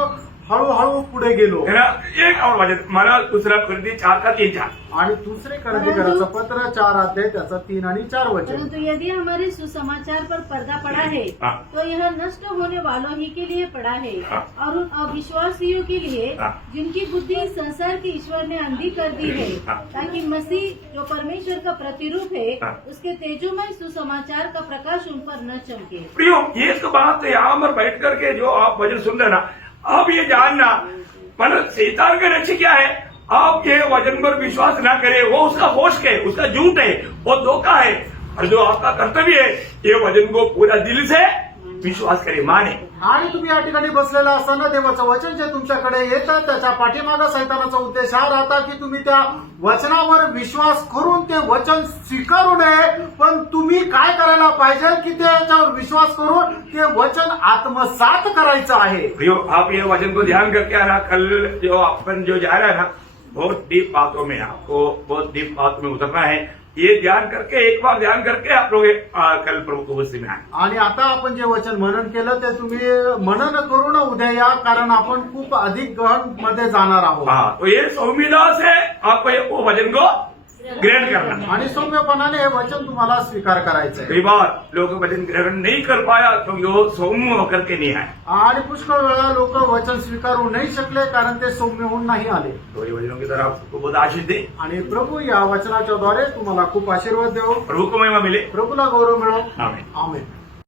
हळूहळू पुढे गेलो. है ना? एक और वचन माना दूसरा कुरिन्थी 4:3-4. आणि दुसरे करंदीकराचं पत्र 4 अध्याय त्याचा 3 आणि 4 वचन. परंतु यदि हमारे सुसमाचार पर पर्दा पड़ा है हाँ. तो यह नष्ट होने वालों ही के लिए पड़ा है हाँ. और उन अविश्वासियों के लिए हाँ. जिनकी बुद्धि संसार के ईश्वर ने अंधी कर दी है, हाँ. ताकि मसीह जो परमेश्वर का प्रतिरूप है हाँ. उसके तेजोमय सुसमाचार का प्रकाश उन पर न चमके. प्रियो, ये तो बात है यहाँ पर बैठ करके जो आप वचन सुन रहे ना, आप ये जानना, पर शैतान का लक्ष्य क्या है? आप ये वचन पर विश्वास ना करें, वो उसका होश है, उसका झूठ है, वो धोखा है. और जो आपका कर्तव्य है, ये वचन को पूरा दिल से विश्वास करे, माने. आणि तुम्ही या ठिकाणी बसलेला असताना देवाचं वचन जे तुमच्याकडे येतं त्याच्या पाठीमागं सैतानाचा उद्देश हा राहता की तुम्ही त्या वचनावर विश्वास करून ते वचन स्वीकारू नये, पण तुम्ही काय करायला पाहिजे की त्याच्यावर विश्वास करून ते वचन आत्मसात करायचं आहे. प्रियो, आप ये वचन को ध्यान करके आना. कल जो अपन जो जा रहा है ना, बहुत डीप बातों में, आपको बहुत डीप बात में उतरना है. ये ध्यान करके, एक बार ध्यान करके आप लोग कल प्रभु को उपस्थित में आए. आणि आता आपण जे वचन मनन केलं ते तुम्ही मनन करून उद्या या, कारण आपण खूप अधिक गहन मध्ये जाणार आहोत. हाँ, तो ये सौम्यता से आपको वो वचन को ग्रहण करना. आणि सौम्यपणाने हे वचन तुम्हाला स्वीकार करायचं आहे. कई बार लोग वचन ग्रहण नहीं कर पाया क्योंकि वो सौम्य होकर के नहीं आए. आणि पुष्कळ वेळा लोक वचन स्वीकारू नाही शकले कारण ते सौम्य होऊन नाही आले. तो ये वचनों की तरफ आपको बहुत आशीष दे. आणि प्रभू या वचनाच्या द्वारे तुम्हाला खूप आशीर्वाद देऊ. प्रभु को महिमा मिले. प्रभूला गौरव मिळो. आमेन. आमेन.